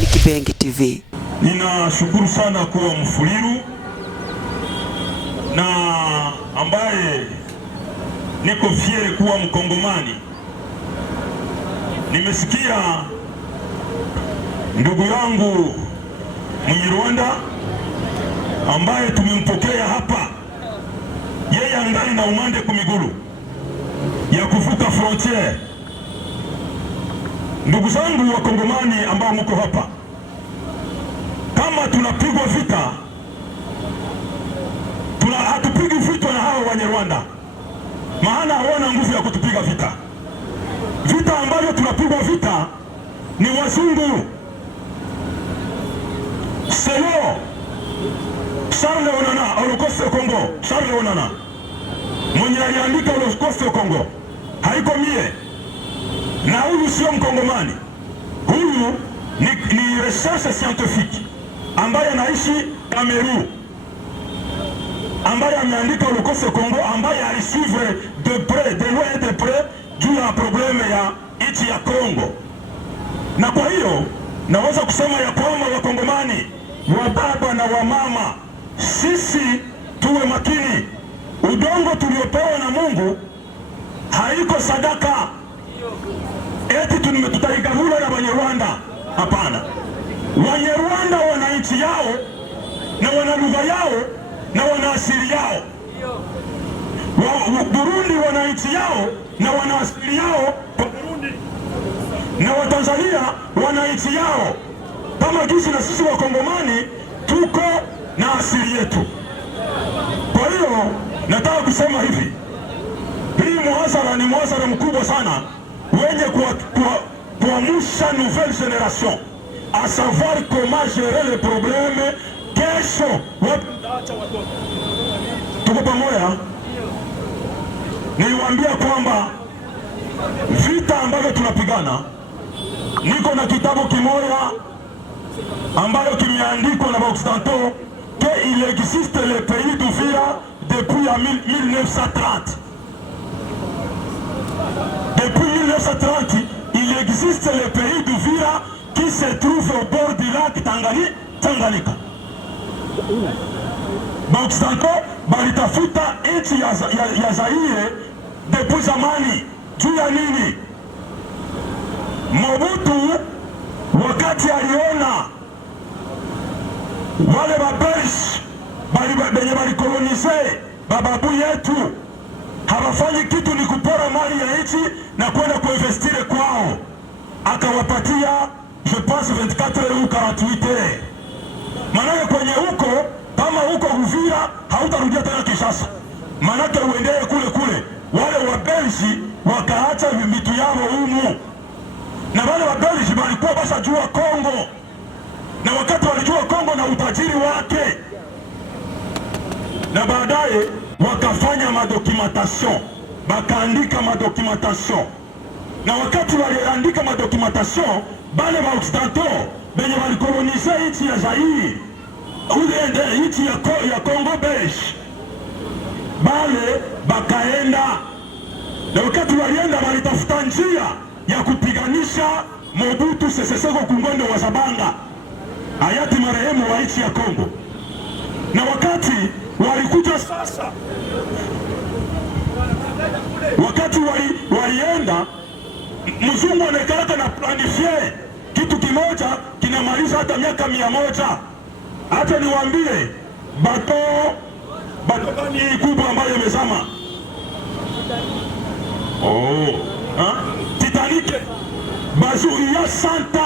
ni Kibenge TV. Ninashukuru sana kuwa Mfuliru na ambaye niko fiere kuwa Mkongomani. Nimesikia ndugu yangu Mnyarwanda ambaye tumempokea hapa, yeye angali na umande kumigulu ya kuvuka frontiere. Ndugu zangu wa Kongomani ambao mko hapa, kama tunapigwa vita, hatupigi vita na hao Wanyarwanda, maana hawana nguvu ya kutupiga vita. Vita ambavyo tunapigwa vita ni wazungu. Selo Charles Onana, Holocaust ya Kongo, Charles Onana mwenye aliandika Holocaust ya Kongo, haiko mie, na huyu sio Mkongomani. Huyu ni recherche scientifique ambaye anaishi Kamerun, ambaye ameandika Holocaust ya Kongo, ambaye alisuivre de près, de loin et de près juu ya probleme ya nchi ya Kongo. Na kwa hiyo naweza kusema ya kwamba Wakongomani, wa baba na wa mama, sisi tuwe makini. Udongo tuliopewa na Mungu haiko sadaka eti tutaigavula na Wanyarwanda. Hapana. Wanyarwanda wana nchi yao na wana lugha yao na wana asili yao. Burundi wana nchi yao na wana asili yao kwa Burundi, na Watanzania wana nchi yao kama jinsi na sisi Wakongomani tuko na asili yetu. Kwa hiyo nataka kusema hivi, hii muhasara ni muhasara mkubwa sana wenye kuamusha nouvelle génération à savoir comment gérer les problèmes. Kesho wapi mtaacha watoto? Tuko pamoja. Niwaambia kwamba vita ambavyo tunapigana, niko na kitabu kimoja ambayo kimeandikwa na Occidentaux que il existe le pays d'Uvira depuis 1930. Depuis 1930, il existe le pays d'Uvira qui se trouve au bord du lac Tanganyika. Occidentaux balitafuta nchi ya Zaire depuis zamani. Juu ya nini? Mobutu wakati aliona wale Babelge benye balikolonize bababu yetu hawafanyi kitu, ni kupora mali ya nchi na kwenda kuinvestire kwao, akawapatia je pense 24 ou 48 heures. Manake kwenye huko, kama huko Uvira hautarudia tena Kinshasa, manake uendee kule. Wale Wabelgi wakaacha vitu yao humu, na wale Wabelgi walikuwa basa jua Kongo, na wakati walijua Kongo na utajiri wake, na baadaye wakafanya madocumentation, bakaandika madocumentation. Na wakati waliandika madocumentation, bale ba Occidentaux benye walikolonize nchi ya Zaire, ule nchi ya Kongo Belge, bale bakaenda, na wakati walienda walitafuta njia ya kupiganisha Mobutu Sese Seko Kungondo wa Zabanga, hayati marehemu wa nchi ya Kongo. Na wakati walikuja sasa, wakati walienda, mzungu anakalaka na planifie kitu kimoja kinamaliza hata miaka 100. Hata niwaambie bato gani kubwa ambayo imezama? Titanic. Ya Santa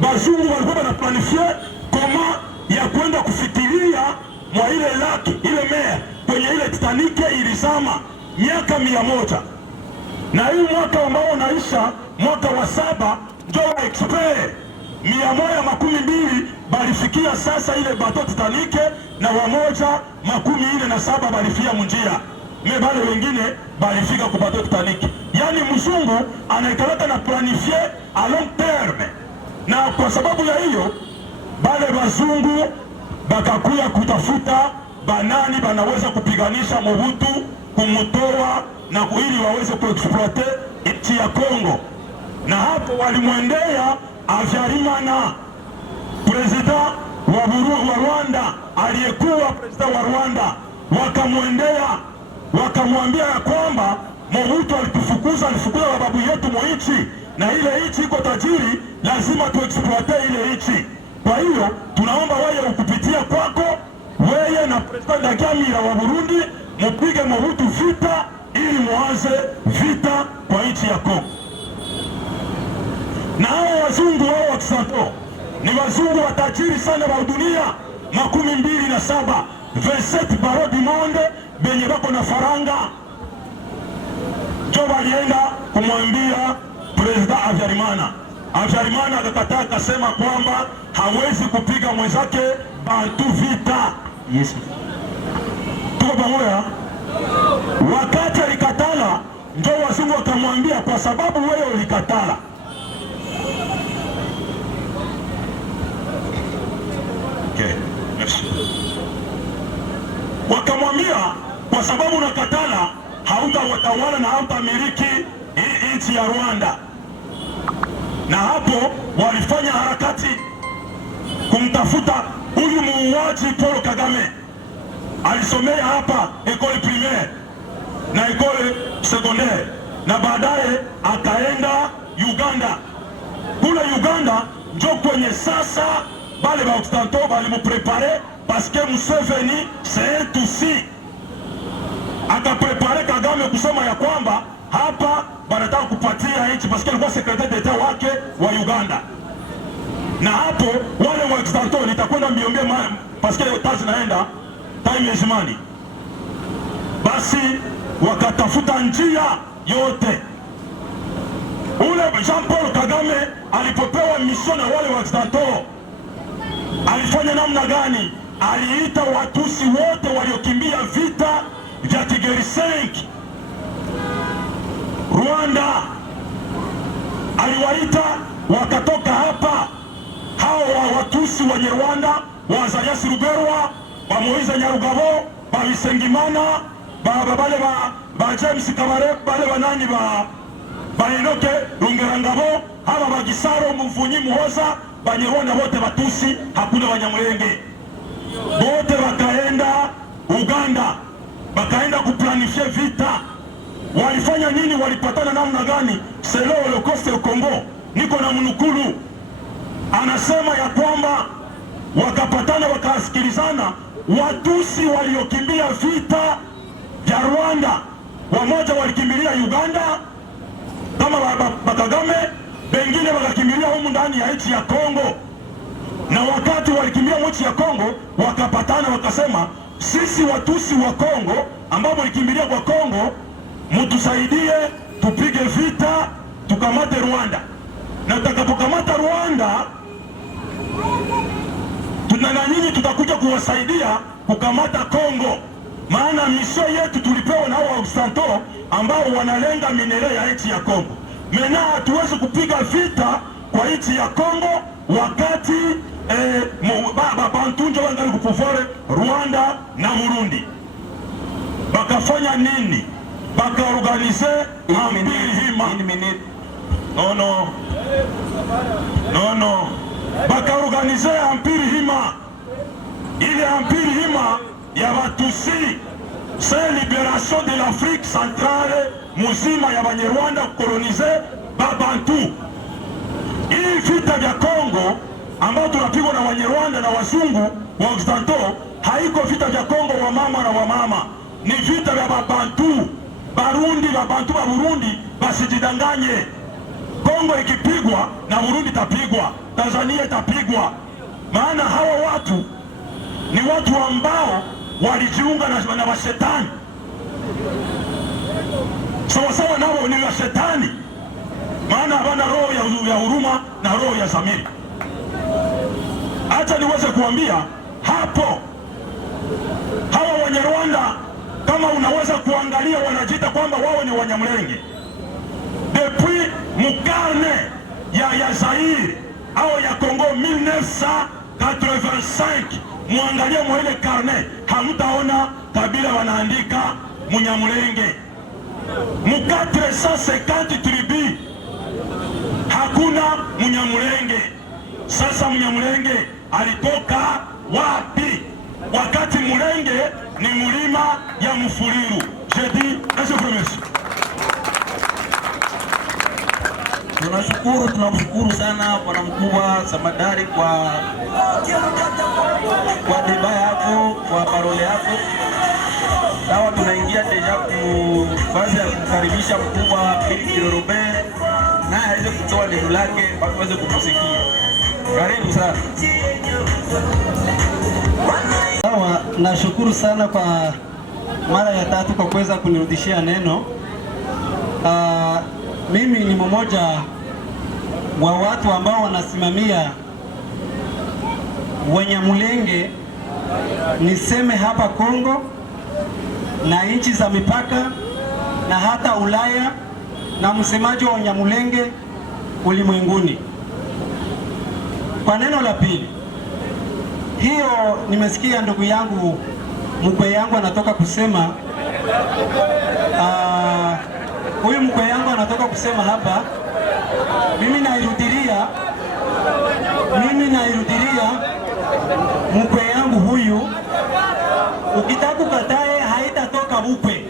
bazungu walikuwa na planifie koma ya kwenda kufitilia mwa ile laki, ile mea kwenye ile Titanic ilizama miaka 100. Na hii mwaka ambao unaisha, mwaka wa 7, ndio expert 112 balifikia sasa ile bato Titanic, na 147 balifia munjia, bale wengine balifika ku bato Titanic. Yani mzungu anaikalata na planifie a long terme, na kwa sababu ya hiyo bale bazungu bakakuya kutafuta banani banaweza kupiganisha Mobutu, kumutoa na ili waweze kuexploite nchi ya Kongo. Na hapo walimwendea Habyarimana President wa Rwanda, aliyekuwa president wa Rwanda, wakamwendea wakamwambia ya kwamba Mobutu alifukuza babu yetu mwichi, na ile nchi iko tajiri, lazima tuexploite ile nchi. Kwa hiyo tunaomba wewe ukupitia kwako wewe na President Ndagyamira wa Burundi mupige Mobutu vita ili muanze vita kwa nchi ya Kongo. Na hao wazungu wao wa Kisanto ni wazungu watajiri sana wa dunia, 27 27 baro du monde benye bako na faranga. Jo walienda kumwambia President Habyarimana. Habyarimana akakataa, akasema kwamba hawezi kupiga mwenzake Bantu vita. Yes. Tuko pamoja? Wakati alikatala, ndio wazungu wakamwambia kwa sababu wewe ulikatala, okay, merci. Wakamwambia kwa sababu unakatala, hautawatawala na hautamiliki hii nchi ya Rwanda. Na hapo walifanya harakati kumtafuta huyu muuaji Paul Kagame. Alisomea hapa ekole primaire na ekole secondaire, na baadaye akaenda Uganda. Kule Uganda njo kwenye sasa bale ba Occidental balimuprepare parce que Museveni c'est un Tutsi. Akaprepare Kagame kusema ya kwamba hapa banataka kupatia nchi parce que alikuwa secrétaire d'etat wake wa Uganda. Na hapo wale wa Occidental nitakwenda mbiombie parce que tazi naenda time is money. Basi wakatafuta njia yote. Ule Jean Paul Kagame alipopewa mission na wale wa Occidental, alifanya namna gani? Aliita Watusi wote waliokimbia vita vya Kigeri 5 Rwanda, aliwaita wakatoka hapa. Hao wa Watusi wenye Rwanda, wa Azarias Ruberwa, wa Moiza Nyarugabo, ba Bisengimana, ba James Kabare, bale banani ba Enoke Rungerangabo, haba ba Gisaro Muvunyi Muhoza, Banyarwanda wote Batusi, hakuna Banyamulenge. Wote wakaenda Uganda, wakaenda kuplanifie vita. Walifanya nini? Walipatana namna gani? Selo Holocaust ya Kongo, niko na mnukulu, anasema ya kwamba wakapatana wakasikilizana. Watusi waliokimbia vita vya Rwanda, wamoja walikimbilia Uganda kama Bakagame, bengine wakakimbilia humu ndani ya nchi ya Kongo. Na wakati walikimbia nchi ya Kongo, wakapatana wakasema, sisi Watusi wa Kongo ambao walikimbilia kwa Kongo, mutusaidie tupige vita tukamate Rwanda, na tutakapokamata Rwanda na nyinyi tutakuja kuwasaidia kukamata Kongo, maana misio yetu tulipewa na hao Occidental ambao wanalenga minere ya nchi ya Kongo. Mena hatuwezi kupiga vita kwa nchi ya Kongo wakati Bantu njo wangali kupuvore Rwanda na Burundi. Bakafanya nini? Bakaorganize Ambirihima. No. Bakaorganize Ambirihima. Ile Ambirihima ya Batusi, c'est libération de l'Afrique centrale muzima ya Banyarwanda kolonize Babantu. Hii vita vya Kongo ambao tunapigwa na Wanyarwanda na wazungu wa Occidental, haiko vita vya Kongo wa mama na wa mama, ni vita vya Babantu. Barundi, Babantu wa Burundi basijidanganye. Kongo ikipigwa na Burundi itapigwa, Tanzania itapigwa, maana hawa watu ni watu ambao walijiunga na washetani. Sawasawa nao ni washetani, maana hawana roho ya huruma na roho ya zamiri. Acha niweze kuambia hapo, hawa Wanyarwanda kama unaweza kuangalia, wanajiita kwamba wao ni Wanyamulenge. Depuis mukarne ya Zaire au ya Kongo 1985, muangalie mwele karne, hamutaona kabila wanaandika Munyamulenge. Mu 450 tribu hakuna Munyamulenge. Sasa Mnyamulenge alitoka wapi? Wakati Mulenge ni mulima ya Mfuliru. Jadi nasifumesi. Tunamshukuru sana bwana mkubwa Samadari kwa deba yako, kwa parole yako. Sawa, tunaingia deja ku fazi ya kukaribisha mkubwa Philip Kilorobe na aweze kutoa neno lake watu waweze kumsikia. Karibu sana. Sawa, nashukuru sana kwa mara ya tatu kwa kuweza kunirudishia neno. Mimi ni mmoja wa watu ambao wanasimamia Wanyamulenge, niseme hapa Kongo na nchi za mipaka na hata Ulaya, na msemaji wa Wanyamulenge ulimwenguni. Kwa neno la pili, hiyo nimesikia ndugu yangu mkwe yangu anatoka kusema, huyu mkwe yangu anatoka kusema hapa. Mimi nairudilia mkwe yangu huyu, ukitaka kukatae haitatoka bukwe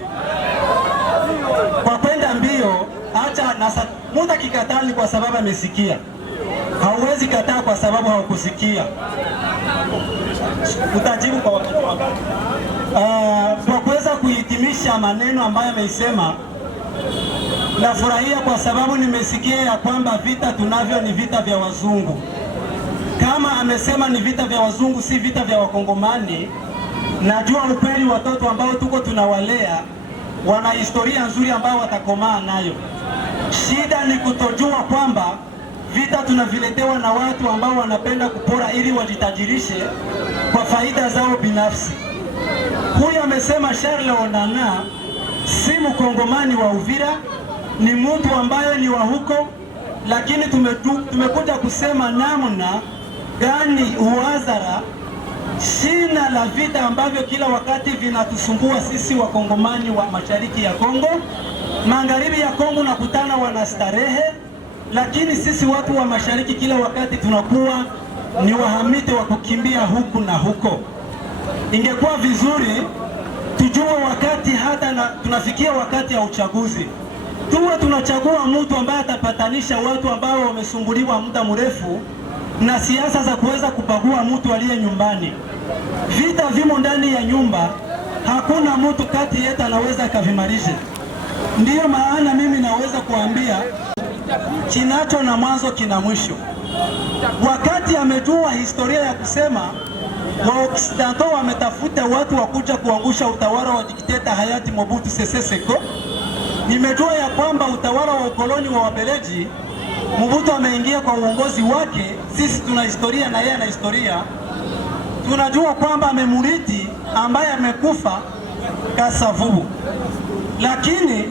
kwa kwenda mbio. Acha nasa muda kikatali kwa sababu amesikia. Hauwezi kataa kwa sababu haukusikia. Utajibu kwa wakati wako. Kwa kuweza kuhitimisha maneno ambayo ameisema, nafurahia kwa sababu nimesikia ya kwamba vita tunavyo ni vita vya wazungu. Kama amesema ni vita vya wazungu, si vita vya Wakongomani. Najua ukweli, watoto ambao tuko tunawalea wana historia nzuri ambao watakomaa nayo. Shida ni kutojua kwamba vita tunaviletewa na watu ambao wanapenda kupora ili wajitajirishe kwa faida zao binafsi. Huyu amesema Charles Onana si Mkongomani wa Uvira, ni mtu ambaye ni wa huko, lakini tumekuja kusema namna gani uwazara shina la vita ambavyo kila wakati vinatusumbua sisi Wakongomani wa mashariki ya Kongo, magharibi ya Kongo nakutana wanastarehe, lakini sisi watu wa mashariki kila wakati tunakuwa ni wahamite wa kukimbia huku na huko. Ingekuwa vizuri tujue wakati hata tunafikia wakati ya uchaguzi, tuwe tunachagua mtu ambaye atapatanisha watu ambao wamesumbuliwa muda mrefu na siasa za kuweza kubagua mtu aliye nyumbani. Vita vimo ndani ya nyumba, hakuna mtu kati yetu anaweza kavimarisha. Ndiyo maana mimi naweza kuambia kinacho na mwanzo kina mwisho. Wakati amejua historia ya kusema Waoksidantao wametafuta watu wakuja kuangusha utawala wa dikteta hayati Mobutu Sese Seko, nimejua ya kwamba utawala wa ukoloni wa Wabeleji, Mobutu ameingia kwa uongozi wake. Sisi tuna historia na yeye ana historia. Tunajua kwamba amemuriti ambaye amekufa Kasavubu, lakini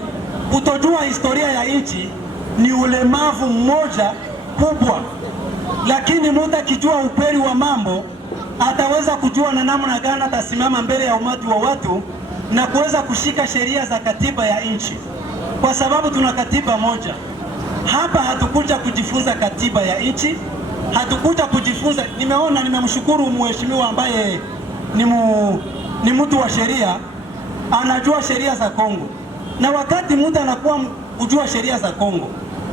kutojua historia ya nchi ni ulemavu mmoja kubwa. Lakini mtu akijua ukweli wa mambo ataweza kujua na namna gani atasimama mbele ya umati wa watu na kuweza kushika sheria za katiba ya nchi, kwa sababu tuna katiba moja. Hapa hatukuja kujifunza katiba ya nchi, hatukuja kujifunza. Nimemshukuru mheshimiwa ambaye ni mtu wa sheria, anajua sheria za Kongo. Na wakati mtu anakuwa kujua sheria za Kongo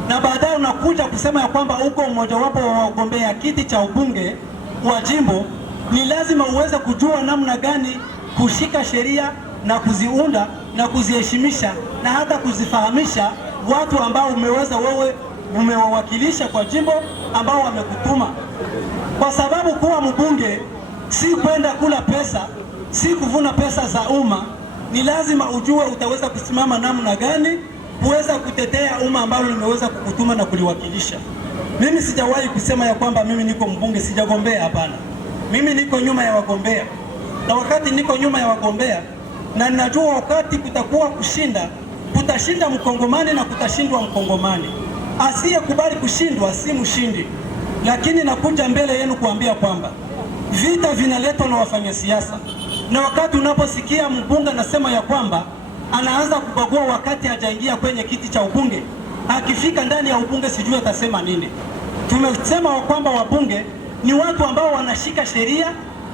na baadaye unakuja kusema ya kwamba uko mmoja wapo wa wagombea kiti cha ubunge wa jimbo, ni lazima uweze kujua namna gani kushika sheria na kuziunda na kuziheshimisha na hata kuzifahamisha watu ambao wewe umewawakilisha kwa jimbo ambao wamekutuma. Kwa sababu kuwa mbunge si kwenda kula pesa, si kuvuna pesa za umma. Ni lazima ujue utaweza kusimama namna gani kuweza kutetea umma ambao limeweza kukutuma na kuliwakilisha. Mimi sijawahi kusema ya kwamba mimi niko mbunge, sijagombea, hapana. Mimi niko nyuma ya wagombea, na wakati niko nyuma ya wagombea na ninajua wakati kutakuwa kushinda, kutashinda Mkongomani na kutashindwa Mkongomani. Asiyekubali kushindwa si mshindi. Lakini nakuja mbele yenu kuambia kwamba vita vinaletwa na wafanyasiasa, na wakati unaposikia mbunge anasema ya kwamba anaanza kubagua wakati hajaingia kwenye kiti cha ubunge, akifika ndani ya ubunge sijui atasema nini. tumesema kwamba wabunge ni watu ambao wanashika sheria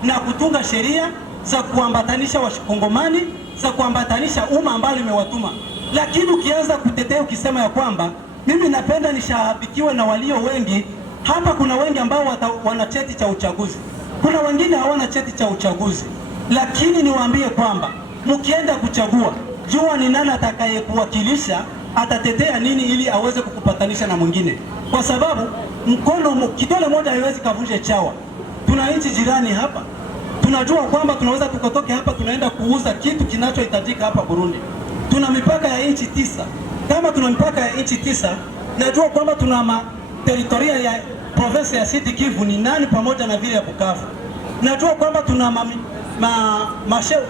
na kutunga sheria za kuambatanisha Wakongomani, za kuambatanisha umma ambao imewatuma. Lakini ukianza kutetea ukisema ya kwamba mimi napenda nishabikiwe na walio wengi, hapa kuna wengi ambao wana cheti cha uchaguzi, kuna wengine hawana cheti cha uchaguzi. Lakini niwaambie kwamba mkienda kuchagua, jua ni nani atakayekuwakilisha, atatetea nini ili aweze kukupatanisha na mwingine, kwa sababu kidole moja haiwezi kavunje chawa. Tuna nchi jirani hapa, tunajua kwamba tunaweza tukotoke hapa tunaenda kuuza kitu kinachohitajika hapa Burundi. Tuna mipaka ya nchi 9. Kama tuna mipaka ya nchi 9, najua kwamba tuna teritoria ya province ya Sud Kivu ni nani pamoja na vile ya Bukavu. Najua kwamba tuna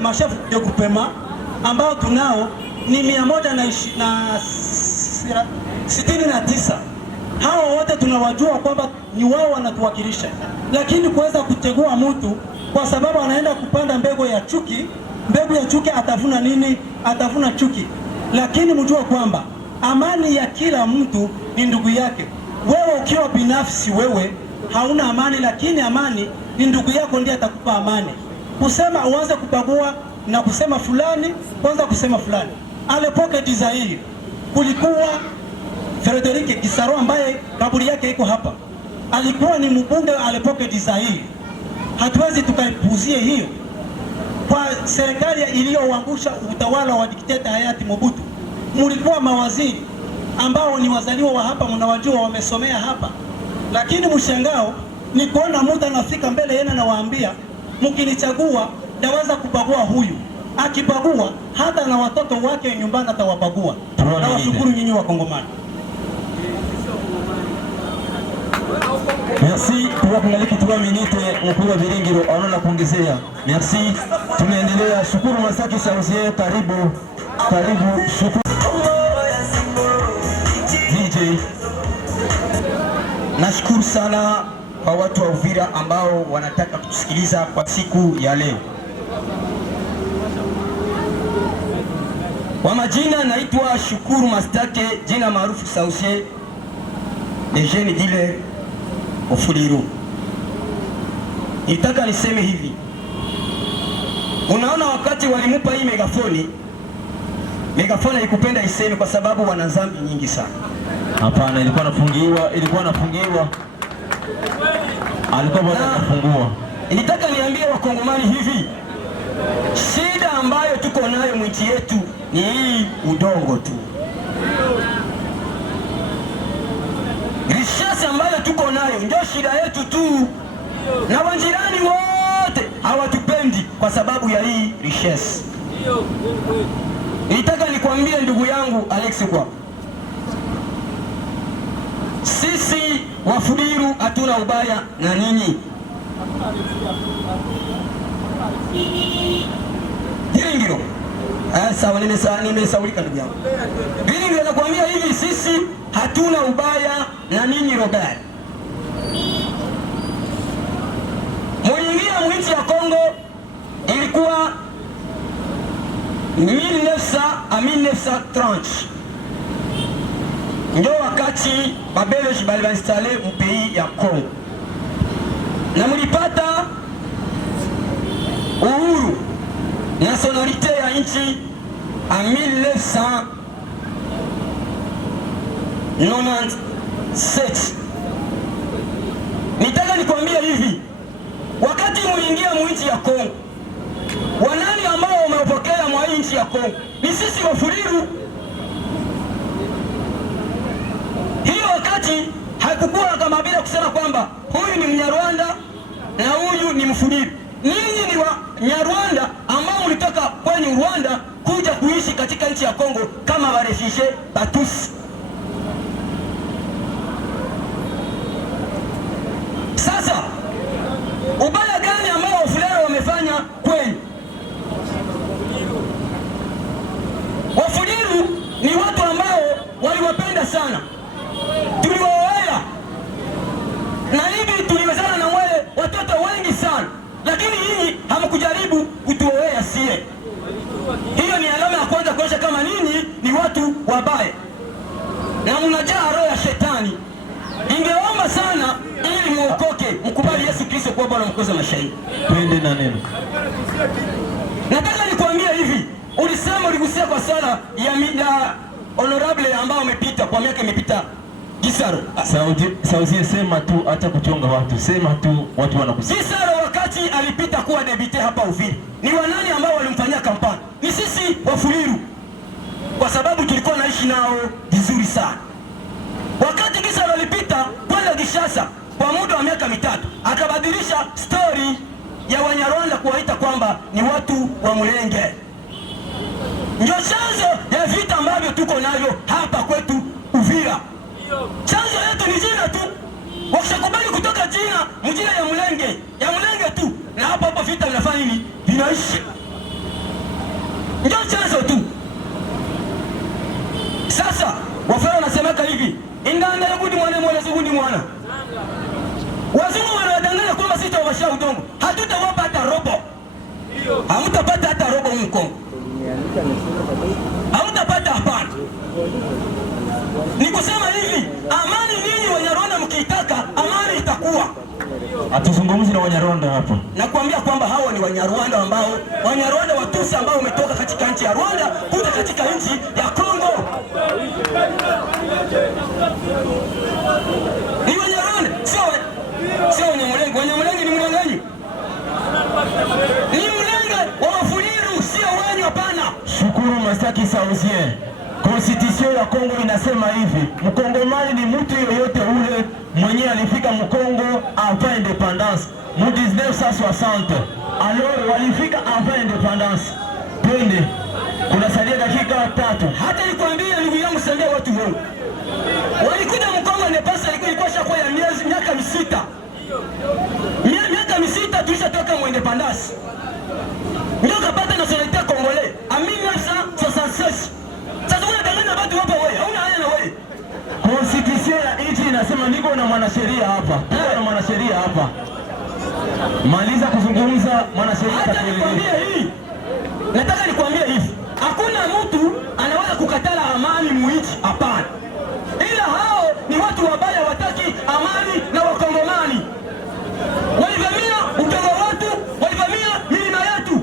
machef de groupement ambao tunao ni 169. Hao wote tunawajua kwamba ni wao wanatuwakilisha, lakini kuweza kutegua mtu kwa sababu anaenda kupanda mbegu ya chuki, atavuna nini? Atavuna chuki. Lakini mjue kwamba amani ya kila mtu ni ndugu yake. Wewe ukiwa binafsi, wewe hauna amani, lakini amani ni ndugu yako ndiye atakupa amani. Kusema uanze kubagua na kusema fulani, kwanza kusema fulani. Alepoke Dizairi kulikuwa Frederic Gisaro ambaye kaburi yake iko hapa, alikuwa ni mbunge Alepoke Dizairi. Hatuwezi tukaipuuzie hiyo. Kwa serikali iliyoangusha utawala wa dikteta hayati Mobutu, mulikuwa mawaziri ambao ni wazaliwa wa hapa, mnawajua, wamesomea hapa. Lakini mshangao ni kuona mtu anafika mbele yenu na waambia mkinichagua naweza kubagua huyu. Akibagua hata na watoto wake nyumbani atawabagua. Na washukuru nyinyi wa Kongomani. Merci, tuwakungaliki 3 minute mkuu wa Biringiro anaona kuongezea. Merci. Tunaendelea. Shukuru Masaki Sauzie, karibu shukuru. DJ. Nashukuru sana kwa watu wa Uvira ambao wanataka kutusikiliza kwa siku ya leo. Kwa majina naitwa Shukuru Mastake, jina maarufu Sauzie, le jeune dealer Ofuliru. Nitaka niseme hivi. Unaona, wakati walimupa hii megafoni haikupenda iseme kwa sababu wana dhambi nyingi sana. Hapana, ilikuwa nafungiwa. Alikuwa bado anafungua. Nitaka niambie Wakongomani hivi. Shida ambayo tuko nayo mwiti yetu ni hii udongo tu. Richesse ambayo tuko nayo ndio shida yetu tu. Na wanjirani wote hawatupendi kwa sababu ya hii richesse. Nitaka nikwambie ndugu yangu Alex, kwa sisi Wafuliru hatuna ubaya na ninyi. Biringiro. Sawa, nimesaulika ndugu yangu. Biringiro nakwambia hivi, sisi hatuna ubaya na ninyi Robert. Muingia mwinchi ya Kongo ilikuwa 1930. Ndio wakati Babeleji bali installe mpei ya Kongo. Na mulipata uhuru nationalite ya nchi a 1997. Nitaka nikwambia hivi, wakati muingia mwinchi ya Kongo, wanani ambao wamepokea mwa nchi ya Kongo ni sisi Wafuliru. Hiyo wakati haikukuwa kama bila kusema kwamba huyu ni Mnyarwanda na huyu ni Mfuliru. Ninyi ni wa Nyarwanda ambao mlitoka kwenye Rwanda kuja kuishi katika nchi ya Kongo kama warefugee Batusi. Sasa ubaya gani ambao Wafuliru wamefanya kweli? Wafuliru ni watu ambao waliwapenda sana, tuliwaoea na hivi tuliwezana na wale watoto wengi sana, lakini hii hamkujaribu kutuoea sie. Hiyo ni alama ya kwanza kuonyesha kama ninyi ni watu wabaya na mnajaa roho ya shetani. Ingeomba Naomba sana ili muokoke, mkubali Yesu Kristo kuwa Bwana mkozi wa maisha yenu. Twende na neno. Nataka nikwambie hivi, ulisema uligusia kwa sala ya honorable ambao umepita kwa miaka imepita Gisaro. Sauzie sema tu, hata kuchonga watu. Sema tu watu wanakusikia. Gisaro wakati alipita kuwa debite hapa Uvira, ni wanani ambao walimfanyia kampani? Ni sisi Wafuliru, kwa sababu tulikuwa naishi nao vizuri sana. Wakati Gisaro alipita kwenda Gishasa kwa muda wa miaka 3, akabadilisha story ya Wanyarwanda kuwaita kwamba ni watu wa Mulenge. Ndio chanzo ya vita ambavyo tuko navyo hapa kwetu Uvira. Chanzo yetu ni jina tu. Wakishakubali kutoka jina mjina ya Mulenge tu, na hapo vita vinafanya nini? Vinaishi. Ndio chanzo tu. Sasa Wafara wanasemeka hivi, inganda ya gudi mwana mwana zugudi mwana. Wazungu wanawadanganya kwamba sisi tutawasha udongo. Hatutawapa hata robo. Hamtapata hata robo Mkongo. Hamtapata hapana. Ni kusema hivi, amani ninyi Wanyarwanda mkiitaka, amani itakuwa. Atuzungumzi na Wanyarwanda hapa. Nakwambia kwamba hawa ni Wanyarwanda ambao Wanyarwanda Watusi ambao umetoka katika nchi ya Rwanda kuja katika nchi ya Kongo. Ni Wanyarwanda, sio Wanyamulenge. Wanyamulenge ni mdanganyi. Ni Mulenge wa Wafuliru, sio wenyu hapana. Shukuru Masaki Sauzien. Konstitution ya Kongo inasema hivi, Mkongomani ni mtu yoyote ule mwenye alifika Mkongo avant independance mu 1960. Alors walifika avant independance. Twende. Kuna salia dakika 3. Hata nikwambia ndugu yangu, sambia watu wangu. Walikuja Mkongo nepasa ilikuwa shakuwa ya miaka 6. Miaka 6 tulishatoka mu independance. Ndio kapata nationalite congolais en 1966. Sasa unadanganya watu hapa wewe, hauna haya na wewe. Konstitution ya nchi inasema niko na mwanasheria hapa. Niko na mwanasheria hapa. Maliza kuzungumza mwanasheria atakwambia hii. Nataka nikwambie hivi. Hakuna mtu anaweza kukatala amani muichi, hapana. Ila hao ni watu wabaya, wataki amani na Wakongomani. Walivamia utongo watu, walivamia milima yetu.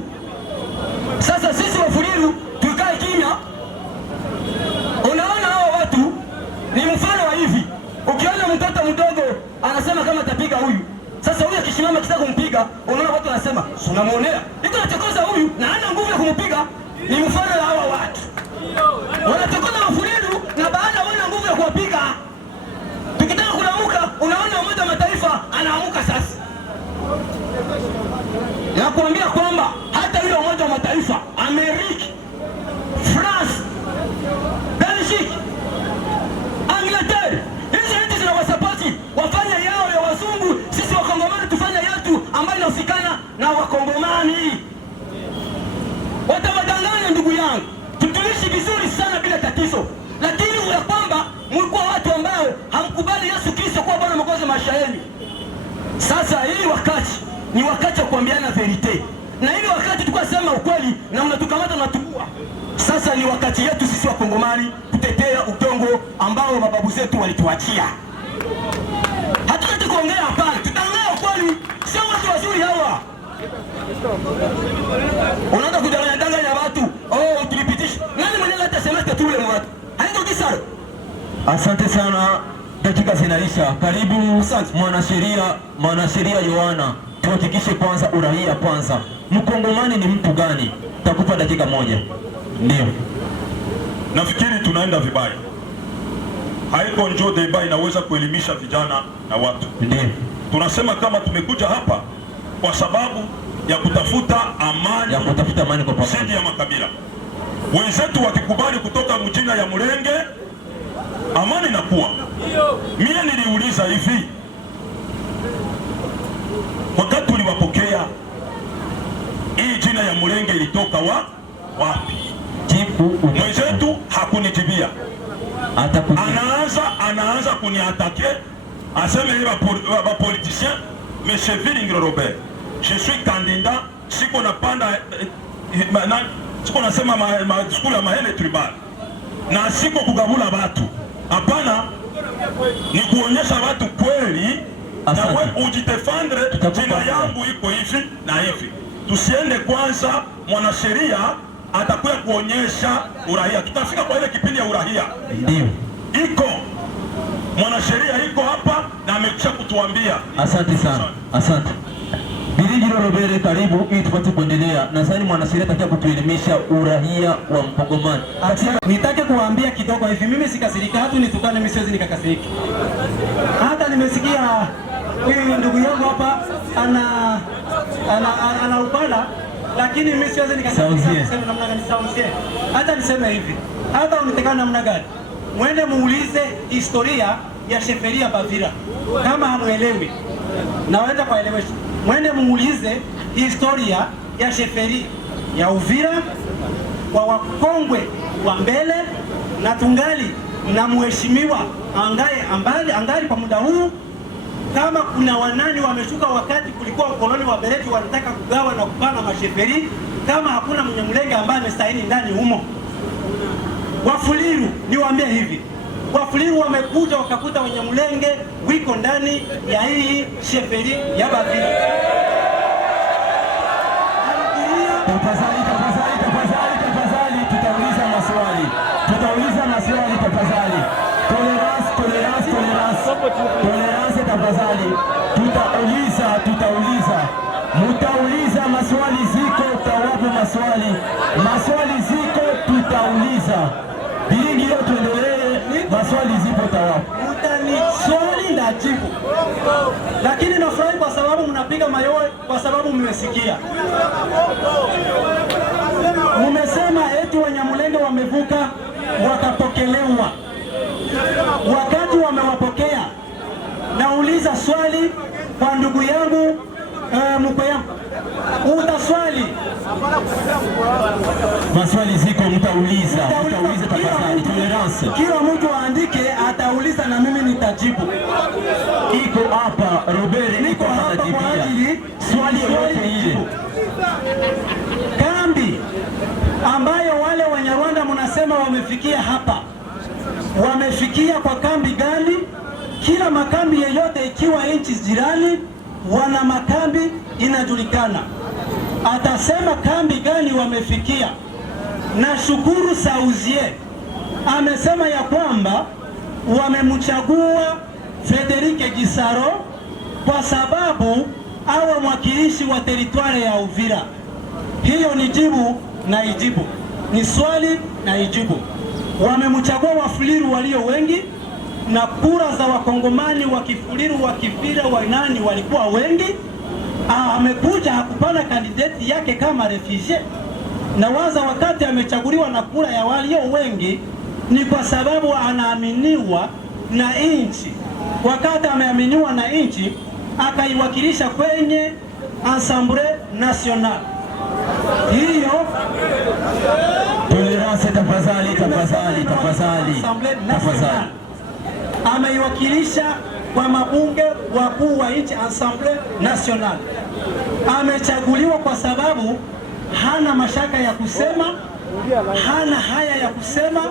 Sasa sisi Wafuliru tukae kimya. Unaona hao watu ni mfano wa hivi. Ukiona mtoto mdogo anasema kama atapiga huyu. Sasa huyu akisimama kitaka kumpiga, unaona watu wanasema, "Unamuonea." Iko anachokoza huyu na hana nguvu ya kumpiga. Ni mfano wa hawa watu. Wanatokoza Wafuliru na baada wana nguvu ya kuwapiga. Tukitaka kulamuka, unaona Umoja wa Mataifa anaamuka sasa. Na kuambia kwamba hata ile Umoja wa Mataifa, Amerika, France, Belgique, Angleterre, hizi nchi zinawasapoti wafanya yao ya wazungu, sisi Wakongomani tufanya yetu ambayo inahusikana na Wakongomani. Watawadanganya ndugu yangu, tutuishi vizuri sana bila tatizo, lakini ya kwamba mlikuwa watu ambao hamkubali Yesu Kristo kuwa Bwana mwokozi wa maisha yenu. Sasa hii wakati ni wakati wa kuambiana verite, na ile wakati tulikuwa sema ukweli na mnatukamata na tukua. Sasa ni wakati yetu sisi Wakongomani kutetea udongo ambao mababu zetu walituachia. Hatutaki kuongea hapana, tutaongea ukweli. Sio watu wazuri hawa. Unaanza kudanganya watu, "Oh, tulipitisha." Nani mwenye hata semester tu ule watu? Haiko Gisaro. Asante sana. Dakika zinaisha. Karibu mwanasheria Yohana. Tuhakikishe kwanza uraia kwanza. Mkongomani ni mtu gani? Takupa dakika 1. Ndio. Nafikiri tunaenda vibaya. Haiko njoo deba inaweza kuelimisha vijana na watu. Ndio. Tunasema kama tumekuja hapa kwa sababu ya kutafuta amani, kwa pamoja sidi ya makabila. Wenzetu wakikubali kutoka mjina ya Mulenge, amani inakuwa. Mimi niliuliza hivi, wakati tuliwapokea hii jina ya Mulenge ilitoka wapi? Mwenzetu hakunijibia. Anaanza kuniatake, aseme ba politicien, Monsieur Vilingro Robert, je suis candidat, siko napanda siko nasema ma discours ya mahele tribal na siko kugabula watu. Hapana, ni kuonyesha watu kweli na Asante. we ujidefendre, jina yangu iko hivi na hivi. Tusiende kwanza mwanasheria atakuya kuonyesha uraia. Tutafika kwa ile kipindi ya uraia. Ndio. Iko mwanasheria iko hapa na amekwisha kutuambia. Asante sana. Asante. Biringiro Robert, karibu ili tupate kuendelea. Nadhani mwanasheria atakia kutuelimisha uraia wa Mkongomani. Nitake kuwaambia kidogo hivi, mimi sikasirika, hatu nitukane, mimi siwezi nikakasirika. Hata nimesikia huyu ndugu yangu hapa ana upala, lakini mimi siwezi nikakasirika kusema namna gani. Sauzie. Hata niseme hivi, hata unitekana namna gani, mwende muulize historia ya sheferia Bavira kama hamuelewi, na waenda kuelewesha. Mwende muulize historia ya sheferi ya Uvira kwa wakongwe wa mbele, na tungali na mheshimiwa angali kwa muda huu. Kama kuna wanani wameshuka wakati kulikuwa ukoloni wa Beleti wanataka kugawa na kupana masheferi, kama hakuna Mnyamulenge ambaye amestahili ndani humo. Wafuliru, niwaambie hivi, Wafuliru wamekuja wakakuta Wanyamulenge wiko ndani ya hii sheferi ya Bavira. Tafadhali, tutauliza maswali. Tafadhali. Tolerance, tafadhali. Tutauliza. Mutauliza maswali ziko, tawapa maswali ziko, tutauliza. Biringiro, tuendelee. Maswali zipo, tawapa. Swali na jibu. Lakini nafurahi kwa sababu mnapiga mayowe kwa sababu mmesikia. Mmesema eti Wanyamulenge wamevuka wakapokelewa. Wakati wamewapokea, nauliza swali kwa ndugu yangu mkwe yangu. Utaswali. Maswali ziko, mtauliza tafadhali. Tolerance. Kila mtu aandike, atauliza na mimi nitajibu. Iko hapa Robert, niko hapa kwa ajili swali yote ile. Kambi ambayo wale Wanyarwanda mnasema wamefikia hapa, wamefikia kwa kambi gani? Kila makambi yeyote ikiwa nchi jirani wana makambi inajulikana. Atasema kambi gani wamefikia. Na Shukuru Sauzie amesema ya kwamba wamemchagua Frederic Gisaro kwa sababu awe mwakilishi wa teritwari ya Uvira. Hiyo ni jibu na ijibu, ni swali na ijibu. Wamemchagua Wafuliru walio wengi, na kura za Wakongomani wa Kifuliru, wa Kivira, wa nani walikuwa wengi. Amekuja hakupana kandidati yake kama refugee, na waza wakati amechaguliwa na kura ya walio wengi ni kwa sababu anaaminiwa na inchi. Wakati ameaminiwa na inchi, akaiwakilisha kwenye Assemblée Nationale. Hiyo tolerance, tafadhali. Ameiwakilisha kwa mabunge wakuu wa nchi, Assemblée Nationale. Amechaguliwa kwa sababu hana mashaka ya kusema, hana haya ya kusema,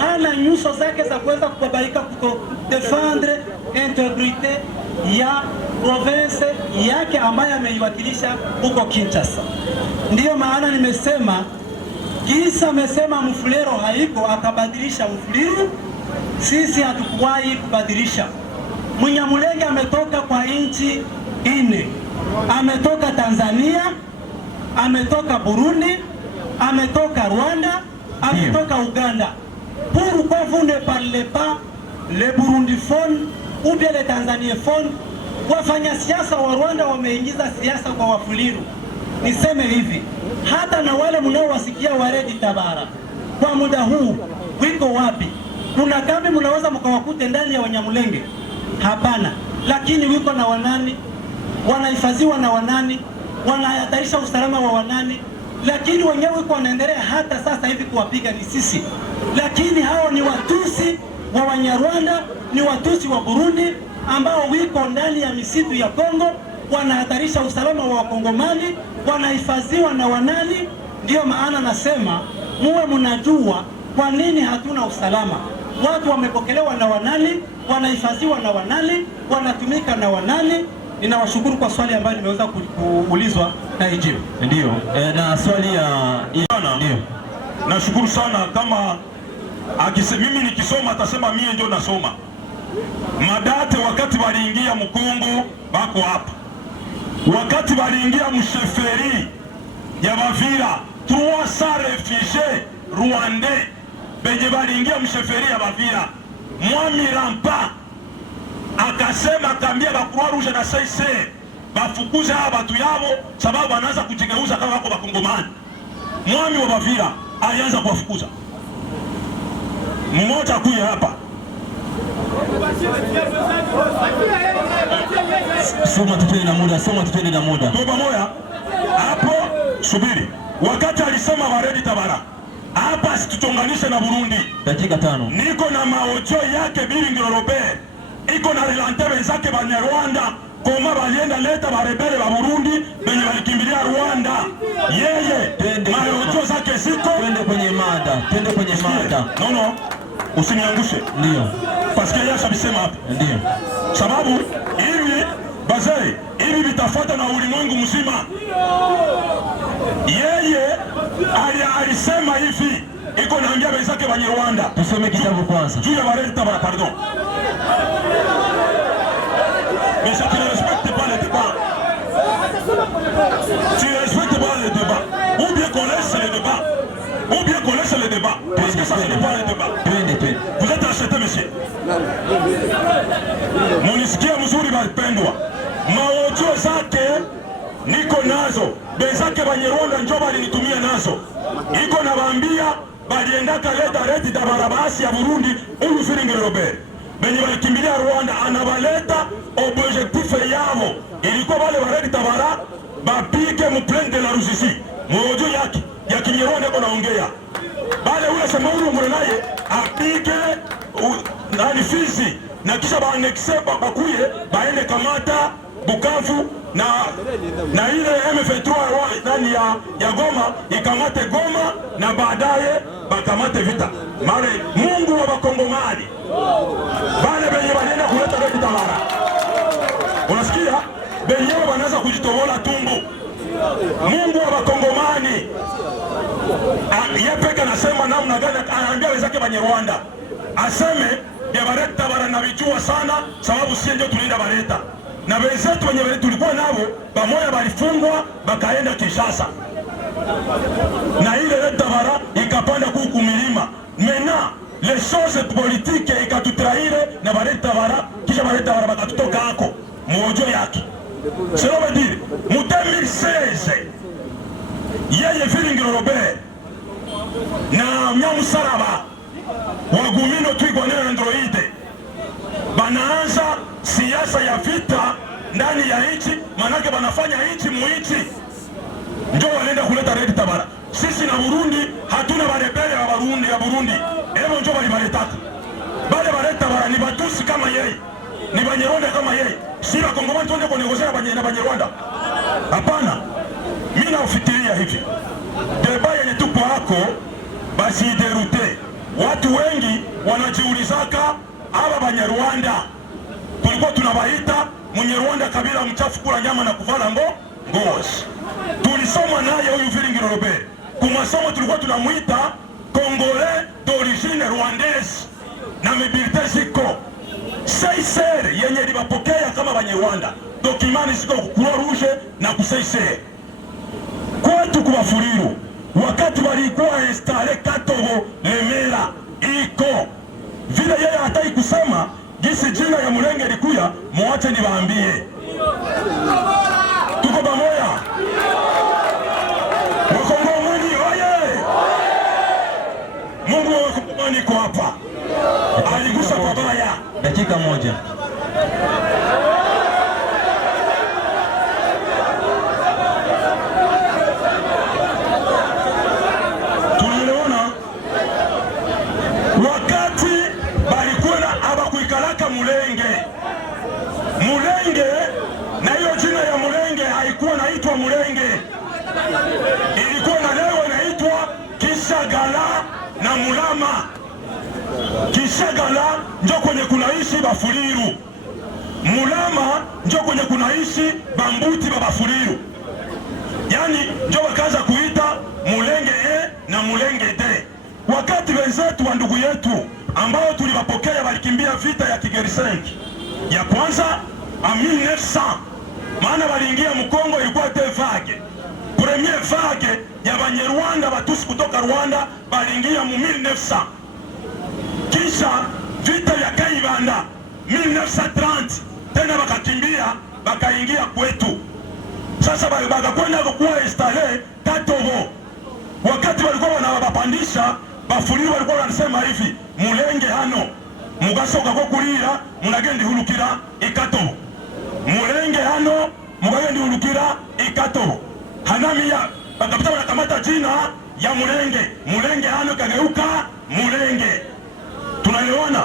hana nyuso zake za kuweza kukubalika kudefendre integrite ya province yake ambaye ameiwakilisha huko Kinshasa. Ndiyo maana nimesema kisa amesema Mfulero haiko akabadilisha Mfuliru. Sisi hatukuwahi kubadilisha. Mnyamulenge ametoka kwa nchi ine, ametoka Tanzania, ametoka Burundi, ametoka Rwanda, ametoka Uganda. Pourquoi vous ne parlez pas le burundiphone ou bien le tanzaniaphone? Wafanya siasa wa Rwanda wameingiza siasa kwa Wafuliru. Niseme hivi, hata na wale mnaowasikia Waredi Tabara kwa muda huu wiko wapi? Kuna kambi mnaweza mkawakute ndani ya Wanyamulenge? Hapana. Lakini wiko na wanani? Wanahifadhiwa na wanani? Wanahatarisha usalama wa wanani? Lakini wenyewe wiko wanaendelea hata sasa hivi kuwapiga ni sisi. Lakini hao ni Watusi wa Wanyarwanda, ni Watusi wa Burundi ambao wiko ndani ya misitu ya Kongo, wanahatarisha usalama wa Wakongomani, wanahifadhiwa na wanani? Ndiyo maana nasema muwe mnajua kwa nini hatuna usalama. Watu wamepokelewa na wanani, wanahifadhiwa na wanani, wanatumika na wanani. Ninawashukuru kwa swali ambayo nimeweza kuulizwa na ijibu. Ndio. Na swali ya ndio. Nashukuru sana kama mimi nikisoma atasema mie ndio nasoma. Madate wakati waliingia Mkongo bako hapa. Wakati waliingia msheferi ya Bavira 300 refugiés rwandais benye waliingia msheferi ya Bavira. Mwami Rampa akasema akambia ba Croix Rouge na CICR bafukuze hawa watu yao sababu wanaanza kujigeuza kama wako Bakongomani. Mwami wa Bavira alianza kuwafukuza. Mmoja kuye hapa. Soma tupende na muda. Toba moya. Hapo subiri. Wakati alisema Baredi Tabara. Hapa situtonganishe na Burundi. Dakika 5. Niko na maojo yake Biringiro Robert. Iko na relante wenzake Banyarwanda. Koma balienda leta barebele ba Burundi benye walikimbilia Rwanda. Yeye maojo zake ziko. Twende kwenye mada. No. Usiniangushe. Ndio. Paske yeye ashabisema hapa. Ndio. Sababu hivi bazai hivi vitafuata na ulimwengu mzima. Yeye alisema hivi iko naambia wenzake wa Rwanda. Tusome kitabu kwanza. Juu ya Baredi Tabara, pardon. Mais tu ne respectes pas le débat. Tu ne respectes pas le débat. Ou bien qu'on laisse le débat. Parce que ça ce n'est pas le débat. Vous êtes acheté, monsieur. Munisikia mzuri wapendwa. Maojo zake niko nazo. Benzake Banyarwanda njo balinitumia nazo. Iko na bambia baliendaka leta Baredi Tabara basi ya Burundi huyu Biringiro Robert. Benye walikimbilia Rwanda anabaleta objectif yao. Ilikuwa wale Baredi Tabara bapike mu plaine de la Ruzizi. Mojo yake ya Kinyarwanda kwa naongea. Bale ule sema ule ngure naye apike nani Fizi na kisha baannexe bakuye baende kamata Bukavu na ile M23 ndani ya Goma ikamate Goma na baadaye bakamate Vita. Mare Mungu wa Bakongomani. Bale benye wanaenda kuleta Baredi Tabara. Unasikia? Benye wanaanza kujitobola tumbo. Mungu wa Bakongomani. Yepeka nasema namna gani anaambia wenzake Banyarwanda. Aseme ya Baredi Tabara na vijua sana sababu si ndio tunaenda baleta. Na wenzetu wenye tulikuwa nao pamoja walifungwa bakaenda Kinshasa. Na ile Baredi Tabara ikapanda huku milima. Mena les choses politiques ikatutraire na Baredi Tabara kisha Baredi Tabara bakatutoka hako mwojo yake. Cela veut dire mu 2016 yeye Biringiro Robert na Nyamusaraba wagumino twigwanena na androide banaanza siasa ya vita ndani ya nchi, manake banafanya nchi muichi. Ndio wanaenda kuleta Baredi Tabara. Sisi na Burundi hatuna barebele ya Burundi. Hebu ndio walibaletaka. Bale Baredi Tabara ni batusi kama yeye. Ni Banyarwanda kama yeye. Si Bakongomani tuende kunegozea na Banyarwanda. Hapana. Mimi nafikiria hivi. Deba yenye tupo hako basi derute. Watu wengi wanajiulizaka hawa Banyarwanda tulikuwa tunabaita Munyarwanda kabila mchafu kula nyama na kuvala ngozi. Tulisoma naye huyu Biringiro Robert. Kumasomo tulikuwa tunamuita Congolais d'origine rwandaise na mobilité ziko. CICR yenye libapokea kama Banyarwanda. Dokimani ziko ku Croix Rouge na ku CICR. Kwetu kubafuriru wakati walikuwa installe Katobo Lemera iko vile yeye hataki kusema gisi jina ya Mulenge likuya, muache niwaambie. Tuko pamoja. Wakongomani oye! Mungu wa Wakongomani kwa hapa. Aligusa pabaya. Dakika moja. Tunaelewana? Wakati balikuwa abakuikalaka Mulenge na hiyo jina ya Mulenge haikuwa naitwa Mulenge, ilikuwa na leo inaitwa Kishagala na Mulama. Kishagala njo kwenye kunaishi Bafuliru, Mulama njo kwenye kunaishi Bambuti ba Bafuliru. Yani njo wakaanza kuita Mulenge E na Mulenge D. Wakati wenzetu wa ndugu yetu ambao tuliwapokea walikimbia vita ya Kigeri 5 ya kwanza a 1900, maana waliingia Mkongo ilikuwa te vague. Premier vague ya Banyarwanda Batusi kutoka Rwanda waliingia mu 1900. Kisha vita ya Kaibanda 1930 tena wakakimbia wakaingia kwetu. Sasa bakakwenda kuwa installe Katobo. Wakati walikuwa wanawapandisha Bafuliru walikuwa wanasema hivi, Mulenge hano mugasoka ko kulira munagenda hulukira Ikatobo. Mulenge hano mugagenda hulukira Ikatobo. Hanamia bakapita wanakamata jina ya Mulenge. Mulenge hano kageuka Mulenge. Tunaelewana?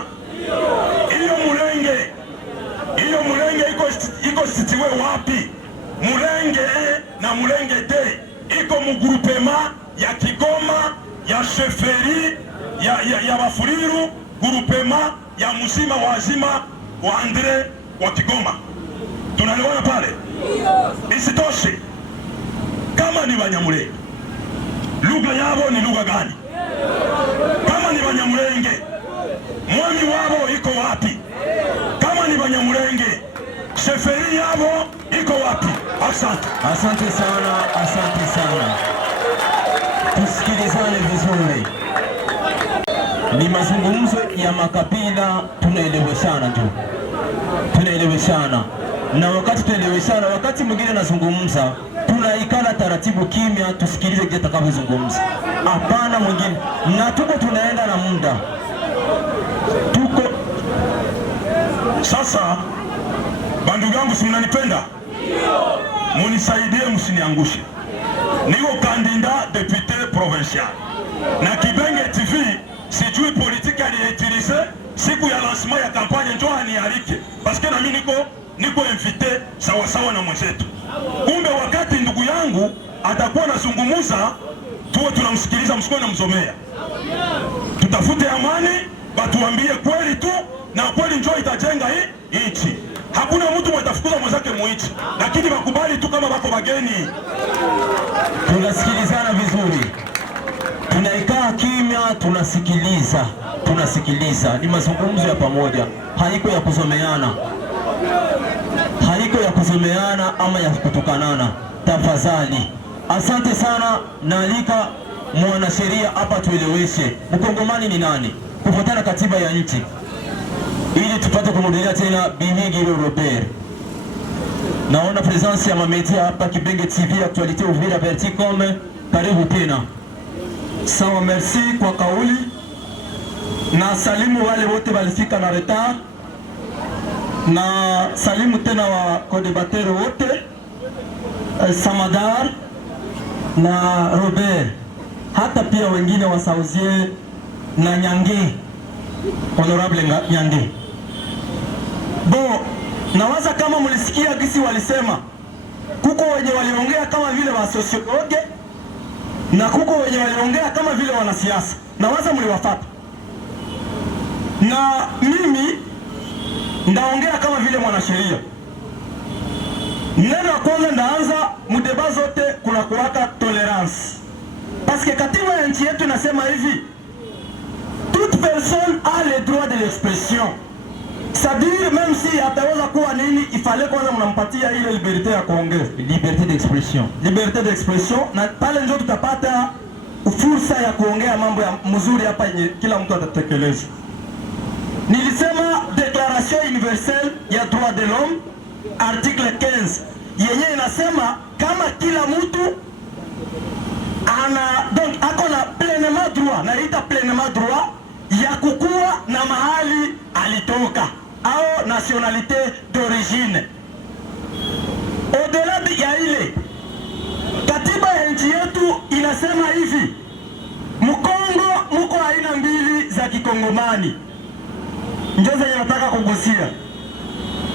Iyo Mulenge iko sitiwe wapi? Mulenge na Mulenge D iko mugrupema ya Kigoma ya sheferi ya Bafuliru, grupema ya mzima wazima wa Andre wa Kigoma. Tunaelewana pale? Isitoshe, kama ni Banyamulenge, lugha yao ni lugha gani? Kama ni Banyamulenge, mwami wao iko wapi? Kama ni Banyamulenge, sheferi yao iko wapi? Asante. Asante sana, asante sana. Tusikilizane vizuri. Ni mazungumzo ya makabila, tunaeleweshana tu. Tunaeleweshana. Na wakati tunaeleweshana, wakati mwingine nazungumza, tunaikala taratibu kimya, tusikilize kile atakavyozungumza. Hapana mwingine. Na tuko tunaenda na muda. Tuko sasa, bandugu yangu, si mnanipenda? Munisaidie, msiniangushe. Niko kandida député provincial na Kibenge TV. Sijui politique aliyeutilize siku ya lancement ya kampanye, njoo anialike parce que na mimi niko invité sawa sawa na mwenzetu. Kumbe wakati ndugu yangu atakuwa anazungumza, tuwe tunamsikiliza, msikuwe namzomea. Tutafute amani, batuambie kweli tu, na kweli njoo itajenga hii nchi. Hakuna mtu mwatafukuza mwenzake muichi, lakini bakubali tu kama bako bageni. Tunasikilizana vizuri, tunaikaa kimya, tunasikiliza. Ni mazungumzo ya pamoja, haiko ya kuzomeana, haiko ya kuzomeana ama ya kutukanana. Tafadhali, asante sana. Naalika mwanasheria hapa tueleweshe Mkongomani ni nani kufuatana katiba ya nchi, ili tupate kumurudia tena Bihigiro Robert. Naona presence ya mamedia hapa Kibenge TV, Actualité Uvira, Verticom. Karibu tena. Sawa, merci kwa kauli. Na salimu wale wote walifika na retard. Na salimu tena wa kodebatero wote, Samadar na Robert, hata pia wengine wa Sauzie na Nyange, Honorable Nyange. Bo, nawaza kama mulisikia gisi walisema, kuko wenye waliongea kama vile wa sociologue na kuko wenye waliongea kama vile wanasiasa. Nawaza mliwafata. Na mimi ndaongea kama vile mwanasheria. Neno la kwanza ndaanza, mudeba zote kuna kuwaka tolerance. Paske katiba ya nchi yetu inasema hivi, toute personne a le droit de l'expression. C'est-à-dire même si ataweza kuwa nini, ifale kwanza mnampatia ile liberté ya kuongea, Liberté d'expression. Liberté d'expression, na pale ndio tutapata fursa ya kuongea mambo ya mzuri hapa yenye kila mtu atatekeleza. Nilisema Déclaration universelle ya droit de l'homme article 15 yenye inasema kama kila mtu ana donc ako na pleinement droit, na ita pleinement droit ya kukua na mahali alitoka au nationalité d'origine. Au-delà ya ile, katiba ya nchi yetu inasema hivi, Mkongo muko aina mbili za kikongomani. Ndio zenye nataka kugusia.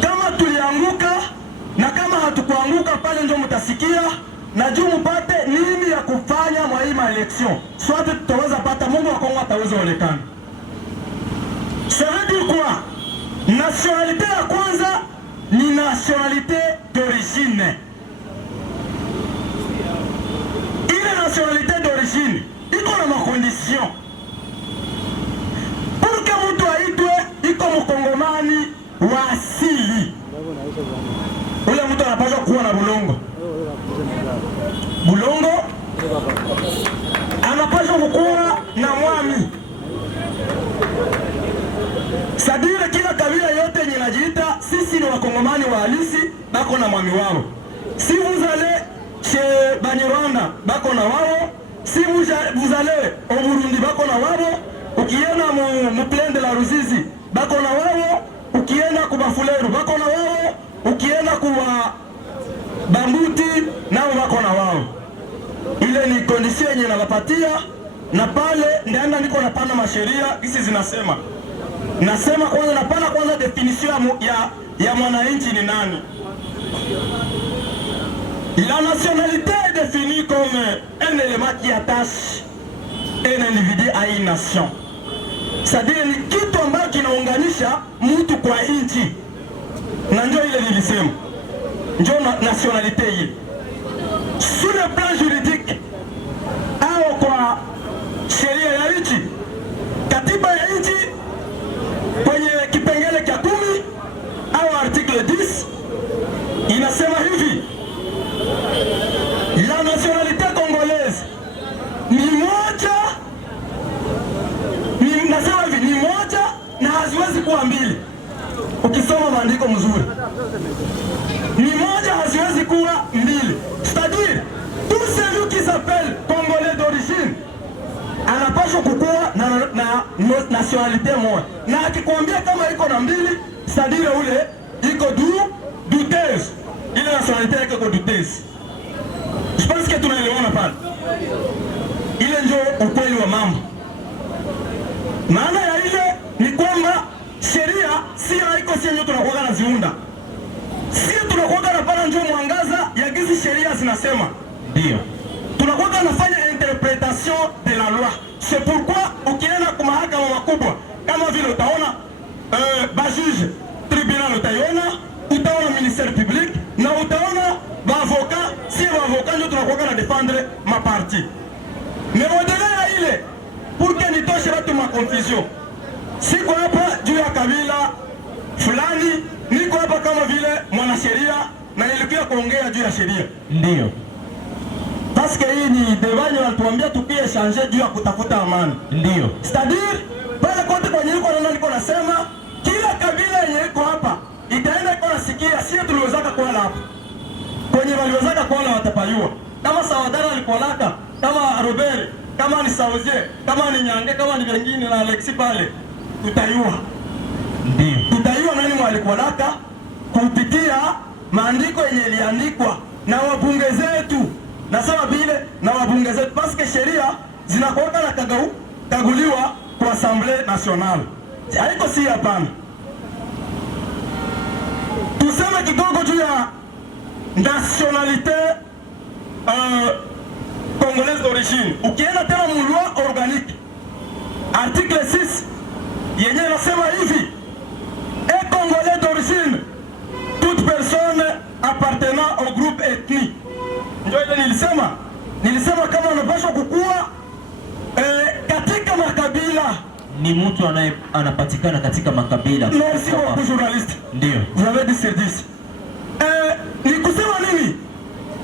Kama tulianguka na kama hatukuanguka, pale ndio mtasikia na juu mpate nini ya kufanya mwa hii election. Sote tutaweza pata, Mungu wa Kongo ataweza onekana. Ça veut dire quoi? Nationalité ya kwanza ni nationalité d'origine. Ile nationalité d'origine iko na makondition pour que mtu aitwe iko mkongomani wa asili. Ule mtu anapaswa kuwa na bulongo, anapaswa kuwa na mwami. Sadire kila kabila yote yenye najiita sisi ni wakongomani wa halisi bako na mwami wao. Si vous allez chez Banyarwanda bako na wao, si vous allez au Burundi bako na wao, ukienda mu plaine de la Ruzizi bako na wao, ukienda ku Bafuleru bako na wao, ukienda ku Bambuti nao bako na wao. Ile ni condition yenye nawapatia, na pale ndaenda niko napana masheria hizi zinasema. Nasema kwanza, napana kwanza definition ya mwananchi ni nani. La nationalité est définie comme un élément qui attache un individu à une nation. C'est-à-dire ni kitu ambacho kinaunganisha mtu kwa nchi. Na ndio ile nilisema. Ndio nationalité hii. Sur le plan juridique au kwa sheria ya nchi, katiba ya nchi kwenye kipengele cha 10 au article 10 inasema hivi: la nationalité congolaise ni moja, nasema hivi, ni moja na haziwezi kuwa mbili. Ukisoma maandiko mzuri, ni moja, haziwezi kuwa mbili. C'est-à-dire tout celui qui s'appelle congolais d'origine anapaswa kukua na nationalité moja, na akikwambia kama iko na mbili, c'est-à-dire ule iko douteuse, ile nationalité yake iko douteuse. Je pense que tunaelewana pale. Ile ndio ukweli wa mambo. Maana ya ile ni kwamba sheria si haiko sisi tunakuwa na ziunda. Sisi tunakuwa na pana ndio mwangaza ya gizi sheria zinasema. Ndio. Tunakuwa nafanya interpretation de la loi. C'est pourquoi ukienda kwa mahakama makubwa kama vile utaona bajuge tribunal, utaona ministère public na utaona avocat. Si avocat ndio tunakuwa na défendre ma partie. Mais au-delà ya ile, pour que nitoshe watu ma confusion, siko hapa juu ya kabila fulani, niko hapa kama vile mwanasheria na nilikuja kuongea juu ya sheria. Ndio. Parce que hii ni devanyo walituambia tupie changer juu ya kutafuta amani. Ndio. C'est-à-dire pale kote kwenye niko nasema kila kabila yenye iko hapa itaenda iko nasikia sisi tuliwezaka kuala hapa. Kwenye waliwezaka kuala watapayua. Kama Sawadara alikolaka, kama Robert, kama ni Sauzie, kama ni Nyange, kama ni wengine na Alexi pale, tutayua. Ndio. Tutayua nani mwalikolaka kupitia maandiko yenye iliandikwa na wabunge zetu. Nasema vile na wabunge zetu parce que sheria zinakuwa na kaguliwa kwa Assemblée nationale. Haiko si hapana. Tuseme kidogo juu ya nationalité congolaise d'origine. Ukienda tena mu loi organique article 6 yenye nasema hivi: et congolais d'origine toute personne appartenant au groupe ethnique. Ndio ile nilisema kama anapaswa kukua katika makabila, ni mtu anapatikana katika makabila. Merci beaucoup journaliste. Ndio. Vous avez dit service. Ni kusema nini?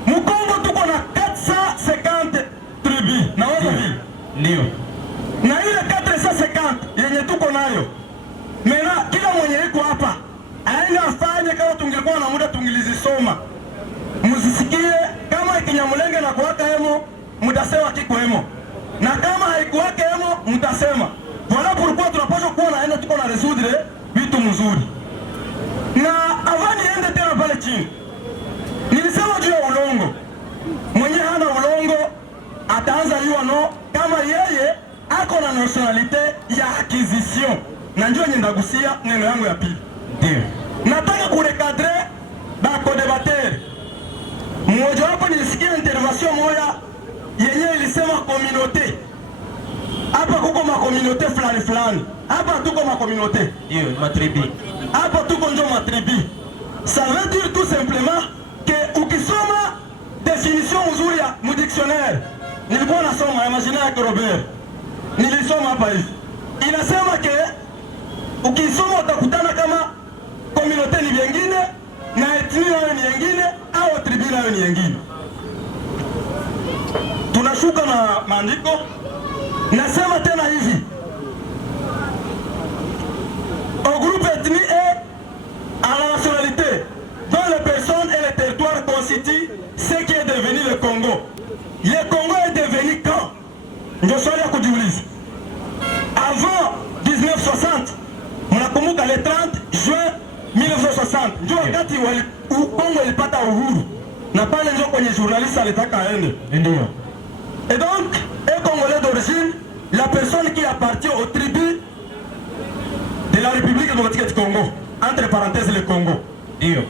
Mkongo tuko na 450 tribus. Na wapi? Ndio. Na ile 450 yenye tuko nayo. Mena kila mwenye iko hapa aende afanye kama tungekuwa na muda tungilizisoma. Muzisikie kama ikinyamulenge na kuwaka hemo, mutasema kiko hemo. Na kama haikuwake hemo, mutasema. Voilà pourquoi tunapaswa kuwa naenda tuko na résoudre vitu mzuri. Na avani ende tena pale chini. Nilisema juu ya ulongo. Mwenye hana ulongo ataanza yua no kama yeye ako na nationalité ya acquisition. Na njoo nyendagusia neno yangu ya pili. Ndio. Nataka kurekadre ba co-débatteur. Mmoja wapo nilisikia intervention moja yenye ilisema communauté. Hapa kuko makomunote fulani fulani. Hapa tuko makomunote. Hiyo matribi. Hapa tuko njo matribi. Ça veut dire tout simplement que ukisoma definition nzuri ya mu dictionnaire. Nilikuwa nasoma ya majina yake Robert. Nilisoma hapa hivi. Inasema ke ukisoma utakutana kama komunote ni vingine na etnia nayo ni nyingine au tribu nayo ni nyingine. Tunashuka na maandiko. Nasema tena hivi. Au groupe ethnique et à la nationalité dont les personnes et les territoires constituent ce qui est devenu le Congo. Le Congo est devenu quand? Ndio swali ya kujiuliza. Avant 1960, mnakumbuka le 30 juin 1960 ndio wakati Kongo ilipata uhuru, na pale ndio kwenye journaliste alitaka aende. Ndio. Et donc, un Congolais d'origine, la personne qui appartient aux tribus de la République démocratique du Congo, entre parenthèses le Congo. Ndio.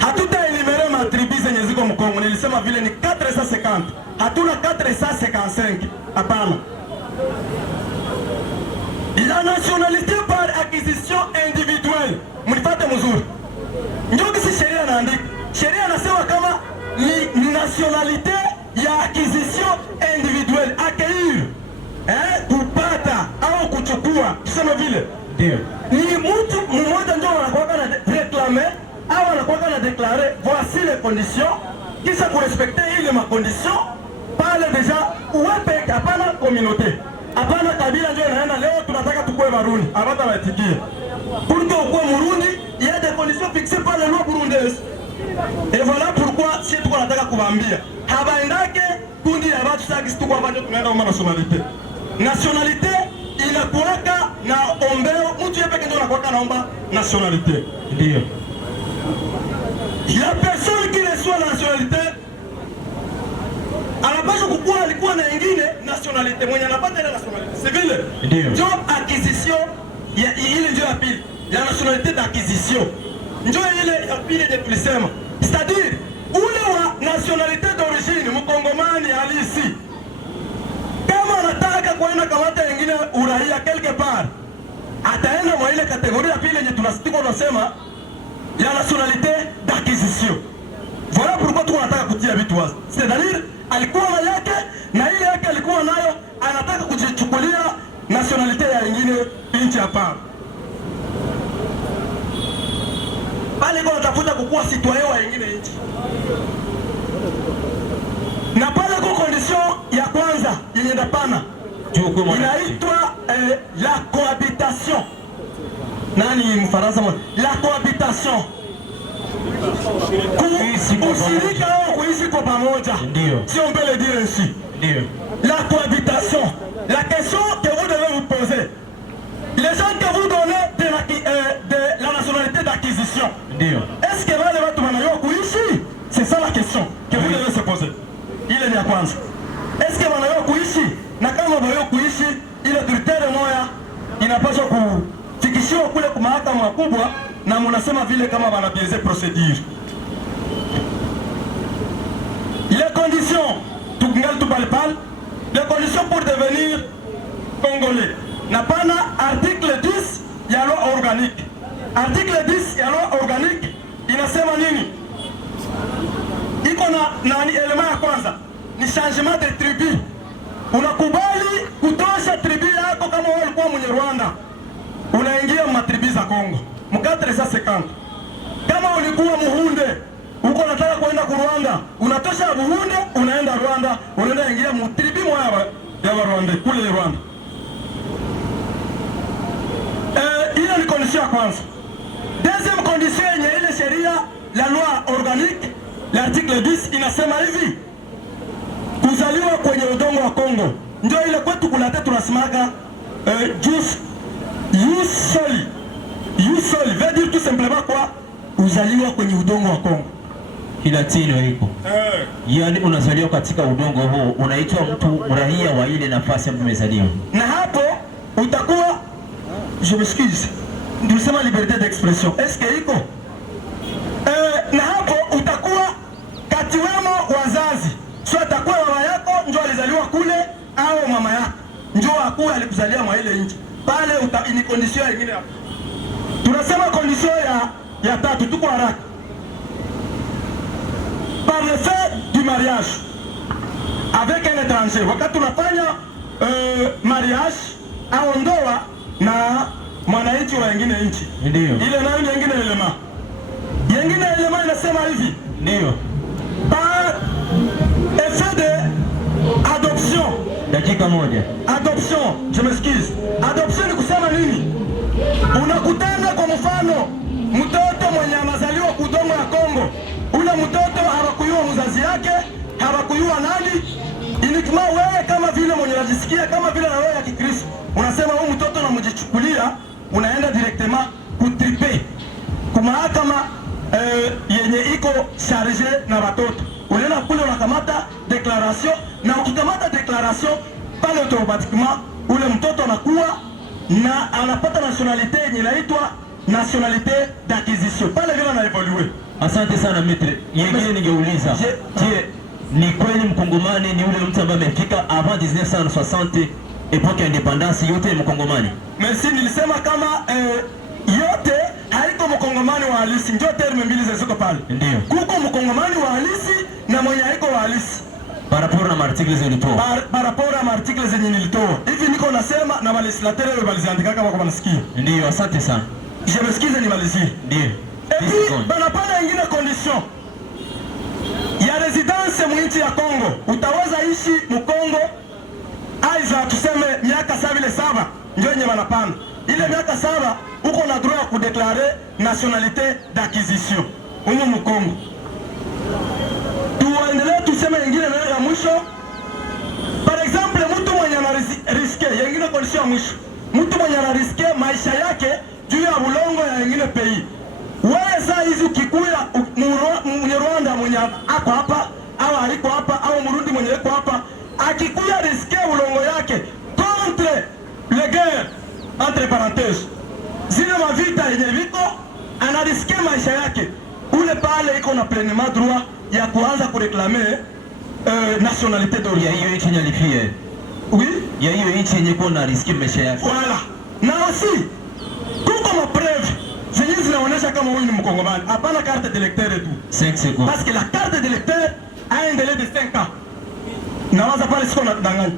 Hatuta elimere ma tribu zenye ziko Mkongo, nilisema vile ni 450. Hatuna 455. Hapana. La nationalité par acquisition individuelle. Mnipate mzuri. Ndio kisi sheria inaandika. Sheria inasema kama ni nationalité ya acquisition individuelle, acquérir, kupata au kuchukua, tuseme vile. Ndio. Ni mtu mmoja ndio anakuwa na réclamer au anakuwa na déclarer voici les conditions, kisha kurespecter ile ma conditions pale deja uwepe. Hapana communauté, hapana kabila ndio inaenda leo tunataka tukue Barundi, abata baitikie. Pour que ukue Murundi, il y a des conditions fixées par les lois burundaises. Et voilà pourquoi si tuko nataka kuwaambia habaendake kundi ya watu sasa kisi tuko hapa ndio tunaenda kwa nationalité. Nationalité inakuweka na ombeo, mtu yeye pekee ndio anakuweka naomba nationalité. Ndio. La personne qui reçoit la nationalité anapaswa kukua alikuwa na nyingine nationalité, mwenye anapata ile nationalité civile. Ndio. Ndio acquisition ya ile ndio ya pili, la nationalité d'acquisition. Ndio ile ya pili ndio tulisema. C'est-à-dire ule wa nationalité d'origine mkongomani halisi, kama anataka kwenda kamata nyingine uraia quelque part, ataenda mwa ile kategoria ya pili yenye tunasitiko tunasema la nationalité d'acquisition. Voilà pourquoi tunataka kutia vitu wazi. C'est-à-dire alikuwa na yake na ile yake alikuwa nayo, anataka kujichukulia nationalité ya nyingine nchi hapa. Pale kwa tafuta kukua citoyen wa nyingine nchi. Na pale kwa condition ya kwanza yenye ndapana inaitwa la cohabitation. Nani mfaransa mwana? La cohabitation. Kushirika au kuishi kwa pamoja. Ndio. Si on peut le dire ainsi. Ndio. La cohabitation. La question que vous devez vous poser. Les gens que vous donnez de la nationalité d'acquisition. Ndio. Est-ce que wale watu wanayua kuishi? C'est ça la question que vous devez se poser. Ile ni ya kwanza. Est-ce que wanayua kuishi? Na kama wanayua kuishi, ile critère moja inapaswa kufikishiwa kule kwa mahakama kubwa, na mnasema vile kama wanabieze procédure. Les conditions, tukingali tupalipal, les conditions pour devenir congolais. Na pana article 10 ya loi organique. Article 10 ya loi organique inasema nini? Iko na nani? Elema ya kwanza ni changement de tribu. Unakubali kutosha tribu yako kama wewe ulikuwa mwenye Rwanda, unaingia matribu za Kongo. Mkatre za 50. Kama ulikuwa Muhunde, uko unataka kwenda ku Rwanda, unatosha Buhunde, unaenda Rwanda, unaenda ingia mutribu moja ya Rwanda kule Rwanda. Ile ni condition ya kwanza. Deuxième condition yenye ile sheria la loi organique, l'article 10 inasema hivi: kuzaliwa kwenye udongo wa Kongo. Ndio ile kwetu kulate tunasimaka jus soli. Jus soli veut dire tout simplement quoi? Kuzaliwa kwenye udongo wa Kongo. Kilatino iko. Yaani unazaliwa katika udongo huo, unaitwa mtu raia wa ile nafasi ambayo umezaliwa. Na hapo utakuwa, je m'excuse, tulisema liberté d'expression. Est-ce que iko? Na hapo utakuwa kati wemo wazazi. Sio atakuwa baba yako ndio alizaliwa kule au mama yako njoo akuwe alikuzalia mwa ile nchi pale, ni condition nyingine hapo. Tunasema condition ya tatu, tuko haraka. Par le fait du mariage avec un étranger, wakati tunafanya mariage au ndoa na mwananchi wa nyingine nchi, ndio ile nayo nyingine elema. Nyingine elema inasema hivi, ndio par effet de adoption. Dakika moja. Adoption, je m'excuse. Adoption ni kusema nini? Unakutana kwa mfano mtoto mwenye anazaliwa kudongo ya Kongo, ule mtoto hawakuyua mzazi yake, hawakuyua nani, inikima wewe kama vile mwenye unajisikia kama vile na wewe ya Kikristo unasema huyu mtoto unamjichukulia, unaenda directement kutripe kumahakama yenye iko charge na watoto. Unaenda kule unakamata declaration, na ukikamata declaration pale automatiquement ule mtoto anakuwa na anapata nationalité yenye inaitwa nationalité d'acquisition. Pale vile na evolue. Asante sana Mitre. Yengine ningeuliza. Je, ni kweli mkongomani ni ule mtu ambaye amefika avant 1960 epoque ya independance yote mkongomani? Merci, nilisema kama yote haiko mkongomani wa halisi. Ndio terme mbili ziko pale. Ndio. Kuko mkongomani wa halisi na mwenye haiko wa halisi. Par rapport na articles zilitoa. Par rapport na articles zenye nilitoa. Hivi niko nasema na walegislateur wao waliziandika kama kwa nasikia. Ndio, asante sana. Je m'excuse ni malizie. Ndio. Et puis banapana ingine condition ya residence mwinchi ya Kongo. Utaweza ishi mkongo aiza tuseme miaka 7 ndio yenye banapana. Ile miaka 7 uko na droit ya kudeklare nationalité d'acquisition umu mkongo. Tuendelee tuseme ingine na ya mwisho. Par exemple, mtu mwenye ana riske, yengine condition ya mwisho. Mtu mwenye ana riske maisha yake juu ya bulongo ya yengine pays. Wewe saa hizi ukikuya Rwanda mwenye ako hapa au haiko hapa au Murundi mwenye yuko hapa, akikuya riske bulongo yake contre les guerres entre parenthèses, zile mavita yenye viko, ana riske maisha yake. Ule pale iko na pleinement droit ya kuanza kureklame nationalité d'origine. Ya hiyo nchi nyalifie. Oui? Ya hiyo nchi yenye kwa na riski maisha yake. Voilà. Na aussi kuko ma preuve zenye zinaonyesha kama huyu ni mkongomani. Hapana carte d'électeur tu. 5 secondes. Parce que la carte d'électeur a un délai de 5 ans. Nawaza pale siko na danganya.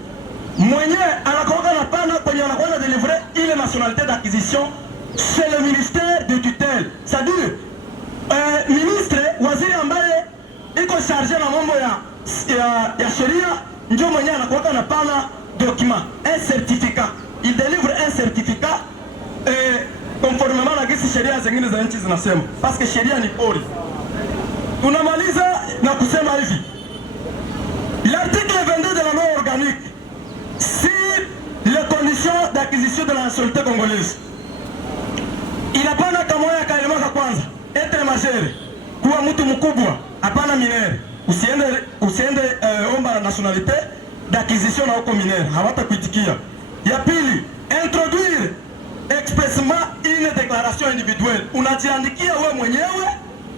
Mwenyewe anakoka na pana kwenye anakwenda délivrer ile nationalité d'acquisition chez le ministère de tutelle. C'est-à-dire ministre waziri ambaye iko chargé na mambo ya sheria ndio mwenyewe anakuwa na pana document, un certificat. Il délivre un certificat conformément na gisi sheria zingine za nchi zinasema, parce que sheria ni pori. Tunamaliza na kusema hivi, l'article 22 de la loi organique sur les conditions d'acquisition de la nationalité congolaise inapana kamoya kaelema kwanza être majeur, kuwa mtu mkubwa, hapana minere. Usiende omba nationalité d'acquisition na uko minere, hawata kuitikia. Ya pili, introduire expressement une déclaration individuelle. Unajiandikia wewe mwenyewe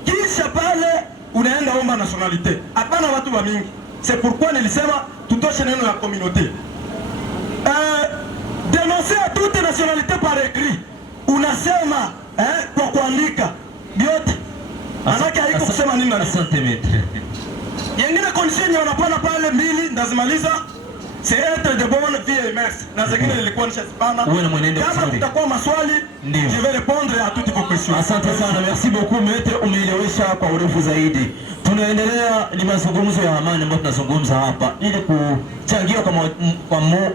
kisha pale unaenda omba nationalité. Hapana watu wa mingi. C'est pourquoi nilisema tutoshe neno ya communauté. Dénoncer à toute nationalité par écrit. Unasema kwa kuandika biote. Anaka haiko kusema nini nani? Asante Maître. Yengine condition yenye wanapana pale mbili ndazimaliza. C'est être de bonne vie et merci. Na zingine nilikuwa nishazipana. Uwe na mwenendo kama mzuri. kutakuwa maswali, Ndio. je vais répondre à toutes vos questions. Asante sana, merci beaucoup Maître, umeelewesha kwa urefu zaidi. Tunaendelea, ni mazungumzo ya amani ambayo tunazungumza hapa ili kuchangia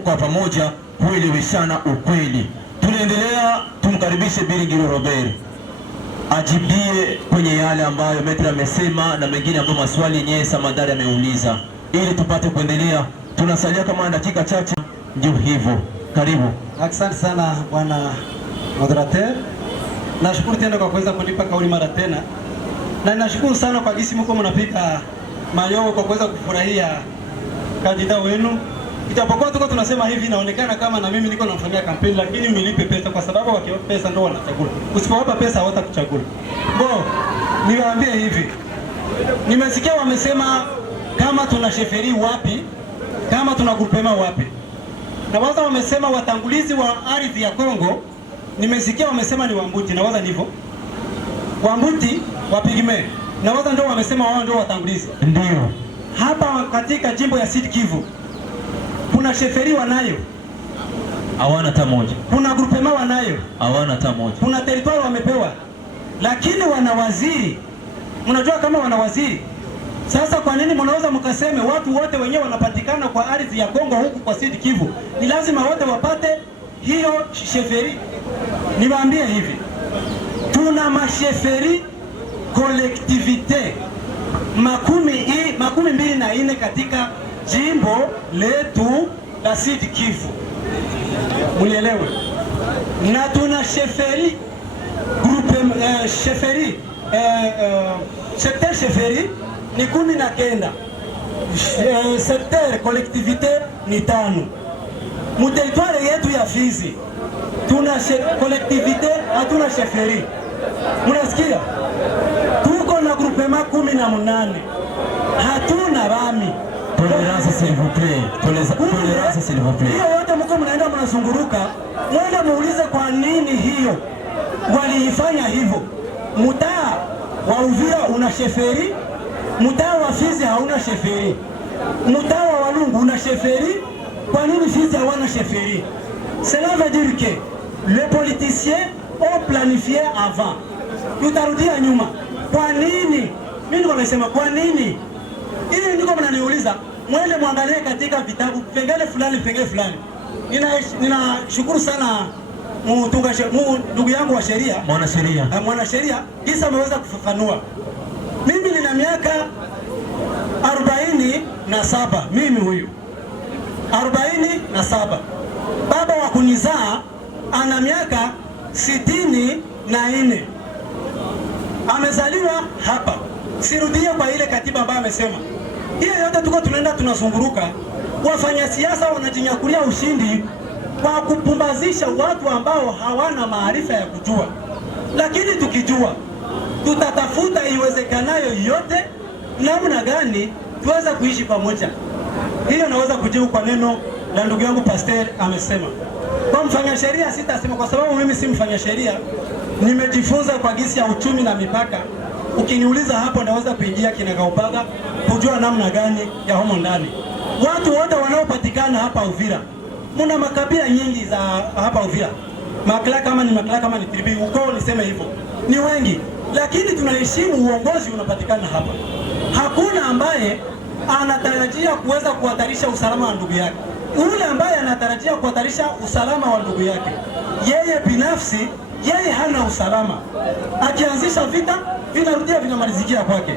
kwa pamoja kueleweshana ukweli. Tunaendelea, tumkaribishe Biringiro Robert ajibie kwenye yale ambayo Maître amesema na mengine ambayo maswali yenyewe Samadari ameuliza ili tupate kuendelea. Tunasalia kama dakika chache, ndio hivyo. Karibu. Asante sana bwana moderateur. Nashukuru tena kwa kuweza kunipa kauli mara tena. Na nashukuru sana kwa gisi mko mnapika mayowe kwa kuweza kufurahia kandida wenu. Ijapokuwa tuko tunasema hivi inaonekana kama na mimi niko namfanyia kampeni, lakini mnilipe pesa kwa sababu wakiwapa pesa ndio wanachagua. Usipowapa pesa hawatakuchagua. Bo, niwaambie hivi. Nimesikia wamesema kama tuna sheferi wapi, kama tuna grupema wapi. nawaza wamesema watangulizi wa ardhi ya Kongo, nimesikia wamesema ni Wambuti, nawaza ndivyo. Wambuti wa Pigme, nawaza ndio wamesema wao ndio watangulizi. Ndio. Hapa katika jimbo ya Sud Kivu kuna sheferi wanayo, hawana hata moja. Kuna groupement wanayo, hawana hata moja. Kuna territoire wamepewa, lakini wana waziri. Mnajua kama wana waziri. Sasa kwa nini mnaweza mkaseme watu wote wenyewe wanapatikana kwa ardhi ya Kongo huku kwa Sud Kivu ni lazima wote wapate hiyo sheferi? Niwaambie hivi, tuna masheferi collectivité makumi mbili na ine katika jimbo letu la Sud Kivu, munielewe. Na tuna sheferi groupe sheferi secteur sheferi ni 19, secteur collectivité ni 5. Mu territoire yetu ya Fizi tuna collectivité, hatuna sheferi. Munasikia? Tuko na groupement 18, hatuna bami. Tolerance s'il vous plaît. Tolerance s'il vous plaît. Hiyo wote mko mnaenda mnazunguruka, mwenda muulize kwa nini hiyo waliifanya hivyo. Mtaa wa Uvira una sheferi, mtaa wa Fizi hauna sheferi, mtaa wa Walungu una sheferi. Kwa nini Fizi hawana sheferi? Cela veut dire que les politiciens ont planifié avant. Tutarudia nyuma. Kwa nini? Mimi niko nasema kwa nini? Ili ndiko mnaniuliza, mwende muangalie katika vitabu pengine fulani. Ninashukuru sana ndugu yangu wa sheria, mwanasheria kisa ameweza kufafanua. Mimi nina miaka 47, mimi huyu 47. Baba wa kunizaa ana miaka 64, amezaliwa hapa. Sirudie kwa ile katiba ambayo amesema. Hiyo yote tuko tunaenda tunazunguruka, wafanya siasa wanajinyakulia ushindi kwa kupumbazisha watu ambao hawana maarifa ya kujua. Lakini tukijua, tutatafuta iwezekanayo yote namna gani tuweza kuishi pamoja. Hiyo naweza kujibu kwa neno la ndugu yangu Pastor amesema. Kwa mfanya sheria sitasema kwa sababu mimi si mfanya sheria, nimejifunza kwa gisi ya uchumi na mipaka. Ukiniuliza hapo naweza kuingia kinagaubaga kujua namna gani ya humo ndani. Watu wote wanaopatikana hapa Uvira, muna makabila nyingi za hapa Uvira. Makla kama ni tribi, ukoo niseme hivyo, ni wengi, lakini tunaheshimu uongozi unapatikana hapa. Hakuna ambaye anatarajia kuweza kuhatarisha usalama wa ndugu yake. Ule ambaye anatarajia kuhatarisha usalama wa ndugu yake, yeye binafsi, yeye hana usalama. Akianzisha vita, vinarudia vinamalizikia kwake.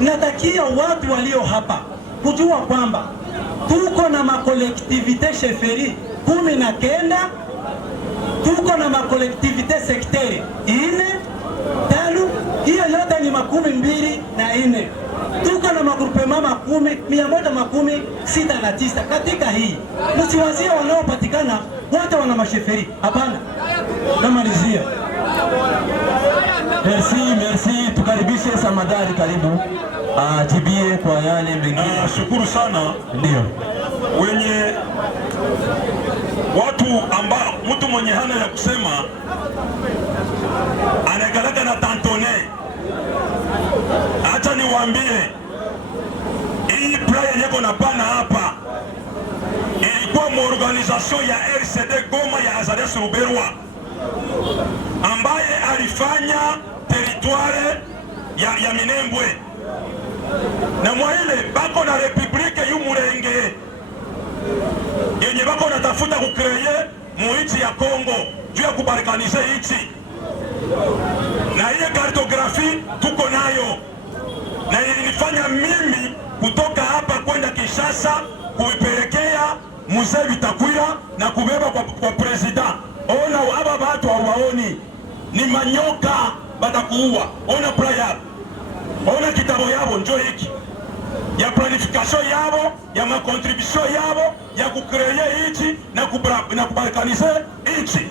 Natakia watu walio hapa kujua kwamba tuko na makolektivite sheferi 19, tuko na makolektivite sekteri 5, hiyo yote ni 24. Tuko na magrupema 169 katika hii. Msiwazie wanaopatikana wote wana masheferi, hapana. Namalizia. Merci. Tukaribishe Samadari, karibu ajibie kwa yale mengine. Nashukuru sana. Ndio. Wenye watu ambao mtu mwenye hana ya kusema anakalaka na tantone. Acha niwaambie, hii playa yeko na pana hapa ilikuwa muorganizasyon ya RCD Goma ya Azarias Ruberwa ambaye alifanya teritware ya Minembwe, na mwaile bako na republike yu Murenge yenye bako natafuta kukreye muichi ya Kongo juu ya kubarikanize ichi, na hiyo kartografi tuko nayo, na ilinifanya mimi kutoka hapa kwenda Kinshasa kuipelekea Mzee Bitakwira na kubeba kwa president. Ona aba batu hawaoni, ni manyoka batakuua. Ona playa, ona kitabo yabo njo hiki ya planification yabo, ya makontribution yabo ya kukreye ichi na kubalkanize ichi.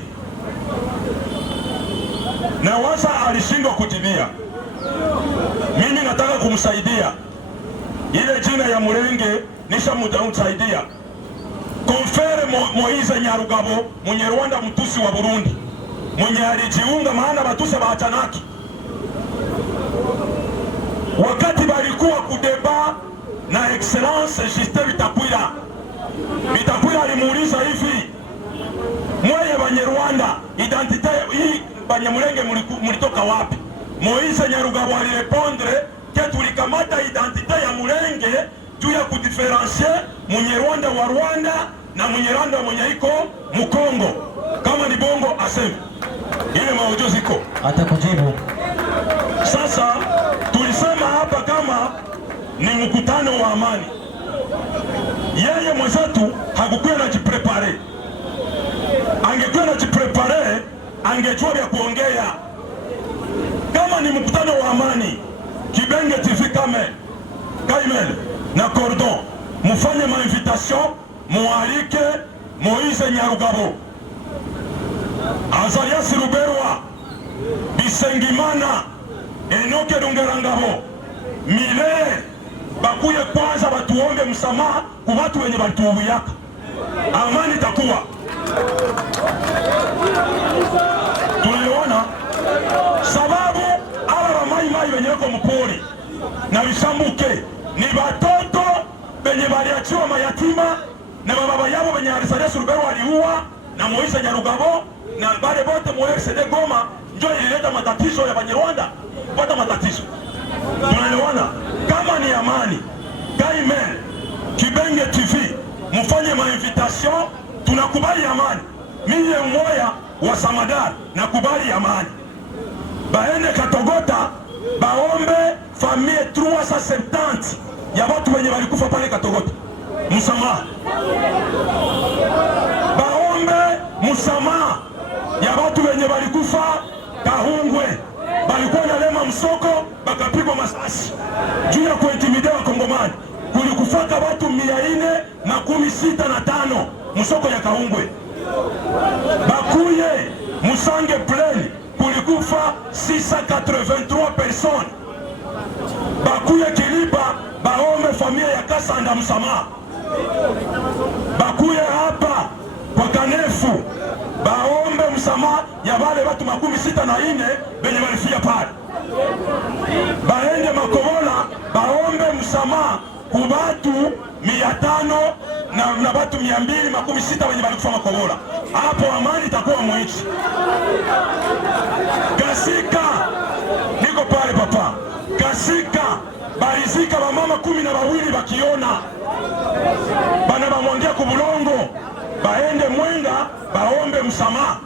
Na waza alishindwa kutimia. Mimi nataka kumsaidia ile jina ya Murenge, nisha msaidia. Confere Moise Nyarugabo, Munyarwanda mtusi wa Burundi, mwenye alijiunga maana Batusi baachanaki. Wakati balikuwa kudeba na Excellence Justin Bitakwira alimuuliza hivi, mweye Banyarwanda, identite hii Banyamulenge mulitoka wapi? Moise Nyarugabo alirepondre ke tulikamata identite ya Mulenge juu ya kudiferensier Munyarwanda wa Rwanda na Munyarwanda mwenye iko Mukongo. Kama ni bongo aseme. Ile maojo ziko. Atakujibu. Sasa tulisema hapa kama ni mkutano wa amani. Yeye mwenzetu hakukuwa anajiprepare. Angekuwa anajiprepare, angejua vya kuongea. Kama ni mkutano wa amani, Kibenge TV Kaimel na Cordon mufanye ma invitation, mualike Moise Nyarugabo, Azarias Ruberwa, Bisengimana, Enoke Rungerangabo, Mile bakuye kwanza batuombe msamaha kwa watu wenye batuubuyaka. Amani takuwa. Tunaelewana? Sababu ala mai wenye wako mpori na Bishambuke ni batoto benye baliachiwa mayatima na baba yao benye Azarias Ruberwa aliua na Moise Nyarugabo na bale bote mu RCD Goma, ndio ilileta matatizo ya Banyarwanda kupata matatizo. Tunaelewana? Kama ni amani, Kaimel, Kibenge TV mufanye ma invitation, tunakubali amani. Mie mmoja wa Samadari nakubali amani. Baende Katogota baombe famille 370 ya watu wenye walikufa pale Katogota msamaha. Baombe msamaha ya watu wenye walikufa Kahungwe, balikuwa nalema msoko bakapigwa masasi juu ya kuintimidea Wakongomani. Kulikufaka watu 465 msoko ya Kahungwe. Bakuye Musange Plaine kulikufa 683 personnes. Bakuye Kiliba baombe familia ya Kasanda msamaha. Bakuye hapa kwa Kanefu baombe msamaha ya wale watu 64 benye walifia pale. Baende Makobola baombe msamaha kwa watu 500 na watu 260 wenye walikufa Makobola. Hapo amani itakuwa mwichi. Kasika niko pale papa. Kasika barizika bamama 12 bakiona bana bamwongea kubulongo. Baende Mwenga baombe msamaha.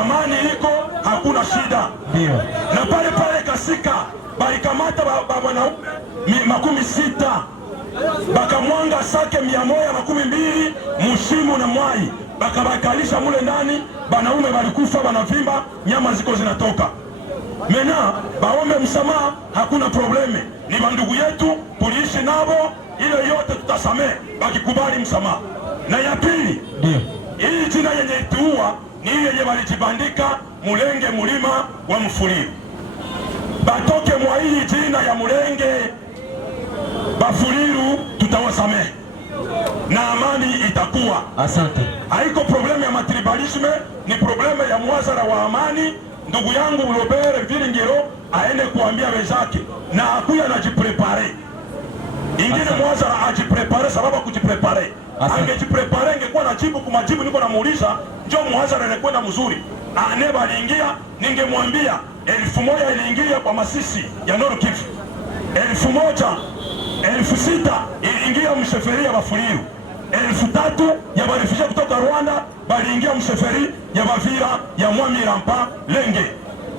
Amani iko, hakuna shida. Ndio. Na pale pale Kasika balikamata wanaume 60 bakamwanga sake 112 Mushimu na Mwai bakabakalisha mule ndani. Banaume balikufa banavimba, nyama ziko zinatoka. Mena baombe msamaha, hakuna probleme. Ni bandugu yetu, tuliishi nabo, ile yote tutasamee bakikubali msamaha. Na ya pili, hii jina yenye ituua ni yenye walijibandika Mulenge mulima wa Mfuliru. Batoke mwa hii jina ya Mulenge Bafuliru, tutawasamehe na amani itakuwa. Asante. Haiko probleme ya matribalisme, ni probleme ya mwazara wa amani. Ndugu yangu Robert Viringiro aende kuambia wenzake na akuya na jiprepare. Ingine mwazara ajiprepare, sababu kujiprepare. Angejiprepare ingekuwa na jibu kumajibu niko namuuliza, njoo mwazara anakwenda mzuri. Aneba aliingia, ningemwambia 1000 iliingia kwa Masisi ya Nord Kivu. 1000, 6000 iliingia mseferi ya Bafuliru. 3000 ya barifisha kutoka Rwanda baliingia mseferi ya Bavira ya Mwamirampa Lenge.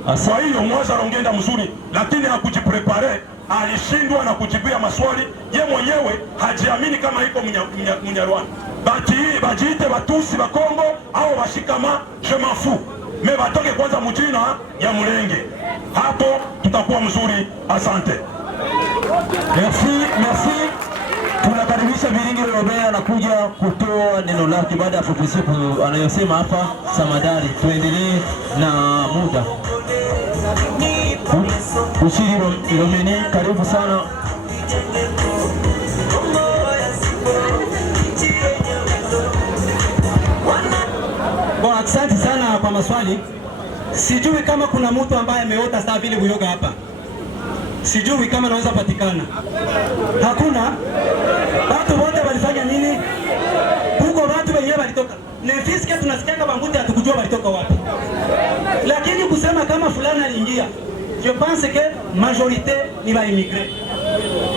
Kwa hiyo mwazara ongenda mzuri, lakini hakujiprepare. Alishindwa na kujibia maswali. Ye mwenyewe hajiamini kama iko Munyarwanda. Bajiite Batusi Bakongo au Bashikama, je m'en fous. Me batoke kwanza mujina ya Mulenge, hapo tutakuwa mzuri. Asante. Merci. Tunakaribisha Viringiro Robert anakuja kutoa neno lake baada ya profesi anayosema hapa Samadari. Tuendelee na muda. Ushiri Romeni, karibu sana. maswali. Sijui kama kuna mtu ambaye ameota saa vile Buyoga hapa. Sijui kama naweza patikana. Hakuna. Watu wote walifanya nini? Huko watu wenyewe walitoka. Nefiske tunasikia Banguti hatukujua walitoka wapi. Lakini kusema kama fulani aliingia, je pense que majorité ni ba immigré.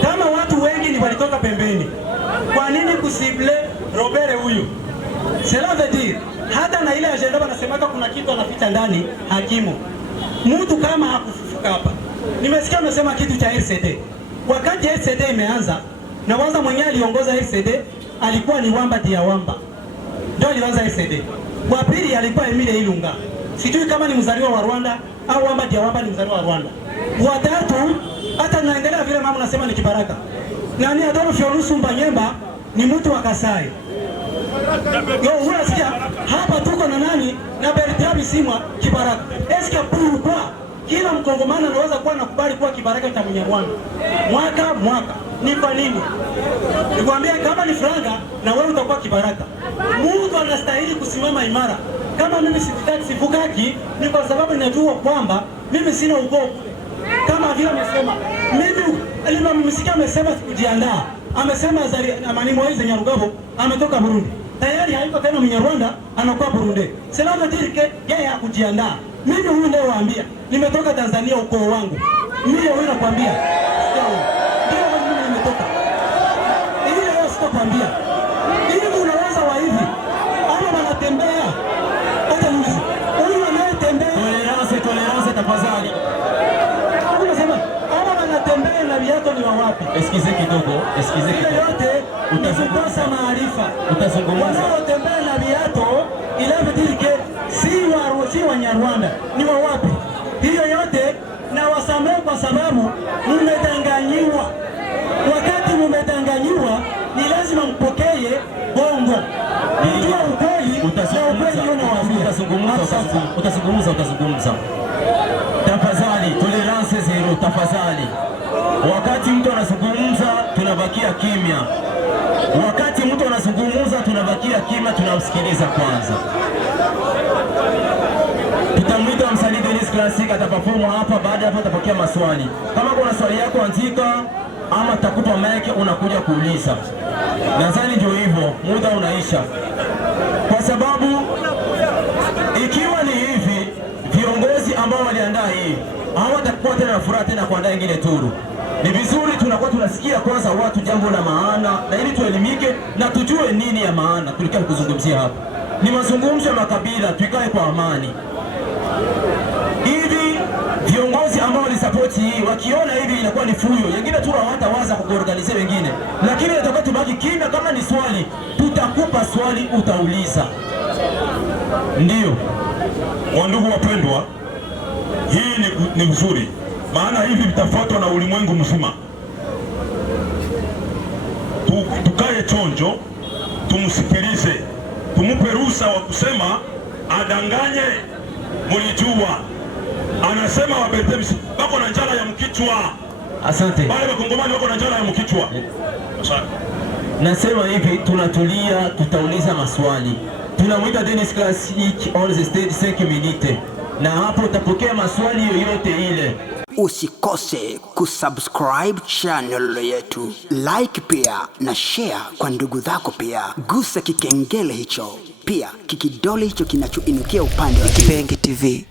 Kama watu wengi ni walitoka pembeni, kwa nini kusible Robert huyu? Cela veut dire hata na ile agenda wanasemaka kuna kitu anaficha ndani hakimu. Mtu kama hakufufuka hapa. Nimesikia amesema kitu cha RCD. Wakati RCD imeanza na kwanza mwenyewe aliongoza RCD alikuwa ni Wamba Dia Wamba. Ndio alianza RCD. Wa pili alikuwa Emile Ilunga. Sijui kama ni mzaliwa wa Rwanda au Wamba Dia Wamba ni mzaliwa wa Rwanda. Wa tatu hata naendelea vile mama nasema ni Kibaraka. Nani Adolphe Olusu Mbanyemba ni mtu wa Kasai. Yo unasikia hapa tuko na nani na Bertrand Bisimwa Kibaraka. Eske pourquoi kila mkongomani anaweza kuwa nakubali kuwa Kibaraka cha Mnyarwanda mwaka ni kwa nini? Nikwambia kama ni franga na wewe utakuwa Kibaraka. Mtu anastahili kusimama imara. Kama mimi sifukaki ni kwa sababu ninajua kwamba mimi sina ukoo. Kama vile amesema mimi alimamsikia amesema sikujiandaa. Amesema Amani Moise Nyarugabo ametoka Burundi. Tayari haiko tena Mnyarwanda, anakuwa Burundi. Cela veut dire que yeye hakujiandaa. Mimi huyu ndio waambia, nimetoka Tanzania ukoo wangu. Mimi huyu nakwambia. Ndio mimi nimetoka. Ili leo sitakwambia. Hivi unaweza wa hivi. Ama wanatembea. Hata nusu. Huyu anayetembea. Tolerance tafadhali. Unasema ama wanatembea na viatu ni wa wapi? Eskize kidogo. Yote utazungumza maarifa. Utazungumza. Wanaotembea na viatu ilavedirike si wa Nyarwanda. Ni wa wapi? Hiyo yote na wasamehe kwa sababu mmedanganyiwa. Wakati mmedanganyiwa ni lazima mpokee bongo. Ndio ukweli. Utazungumza. Tafadhali, tolerance zero tafadhali. Wakati mtu anazungumza tunabakia kimya. Wakati mtu anazungumza tunabakia kimya, tunamsikiliza kwanza. Tutamwita msanii Denis Classic ataperform hapa, baada hapo atapokea maswali. Kama kuna swali yako andika ama takupa mic unakuja kuuliza. Nadhani ndio hivyo, muda unaisha. Kwa sababu ikiwa ni hivi viongozi ambao waliandaa hii hawatakuwa tena na furaha tena kuandaa ingine turu. Ni vizuri tunakuwa tunasikia kwanza watu jambo la maana, na ili tuelimike na tujue nini ya maana tulikaa kuzungumzia hapa. Ni mazungumzo ya makabila, tuikae kwa amani. Hivi viongozi ambao walisapoti hii wakiona hivi inakuwa ni fuyo, wengine tu hawatawaza kuorganize wengine. Lakini nataka tubaki kimya. Kama ni swali tutakupa swali, utauliza. Ndio. Wandugu wapendwa, hii ni mzuri. Maana hivi vitafuatwa na ulimwengu mzima. Tukae chonjo, tumsikilize, tumupe ruhusa wa kusema adanganye. Mulijua anasema wabetemsi bako na njala ya mkichwa. Asante. Wale wakongomani wako na njala ya mkichwa. Asante. Nasema hivi, tunatulia, tutauliza maswali. Tunamwita Denis Classic on the stage 5 minutes. Na hapo utapokea maswali yoyote ile. Usikose kusubscribe channel yetu, like pia na share kwa ndugu zako pia. Gusa kikengele hicho, pia kikidole hicho kinachoinukia upande wa Kipenge TV.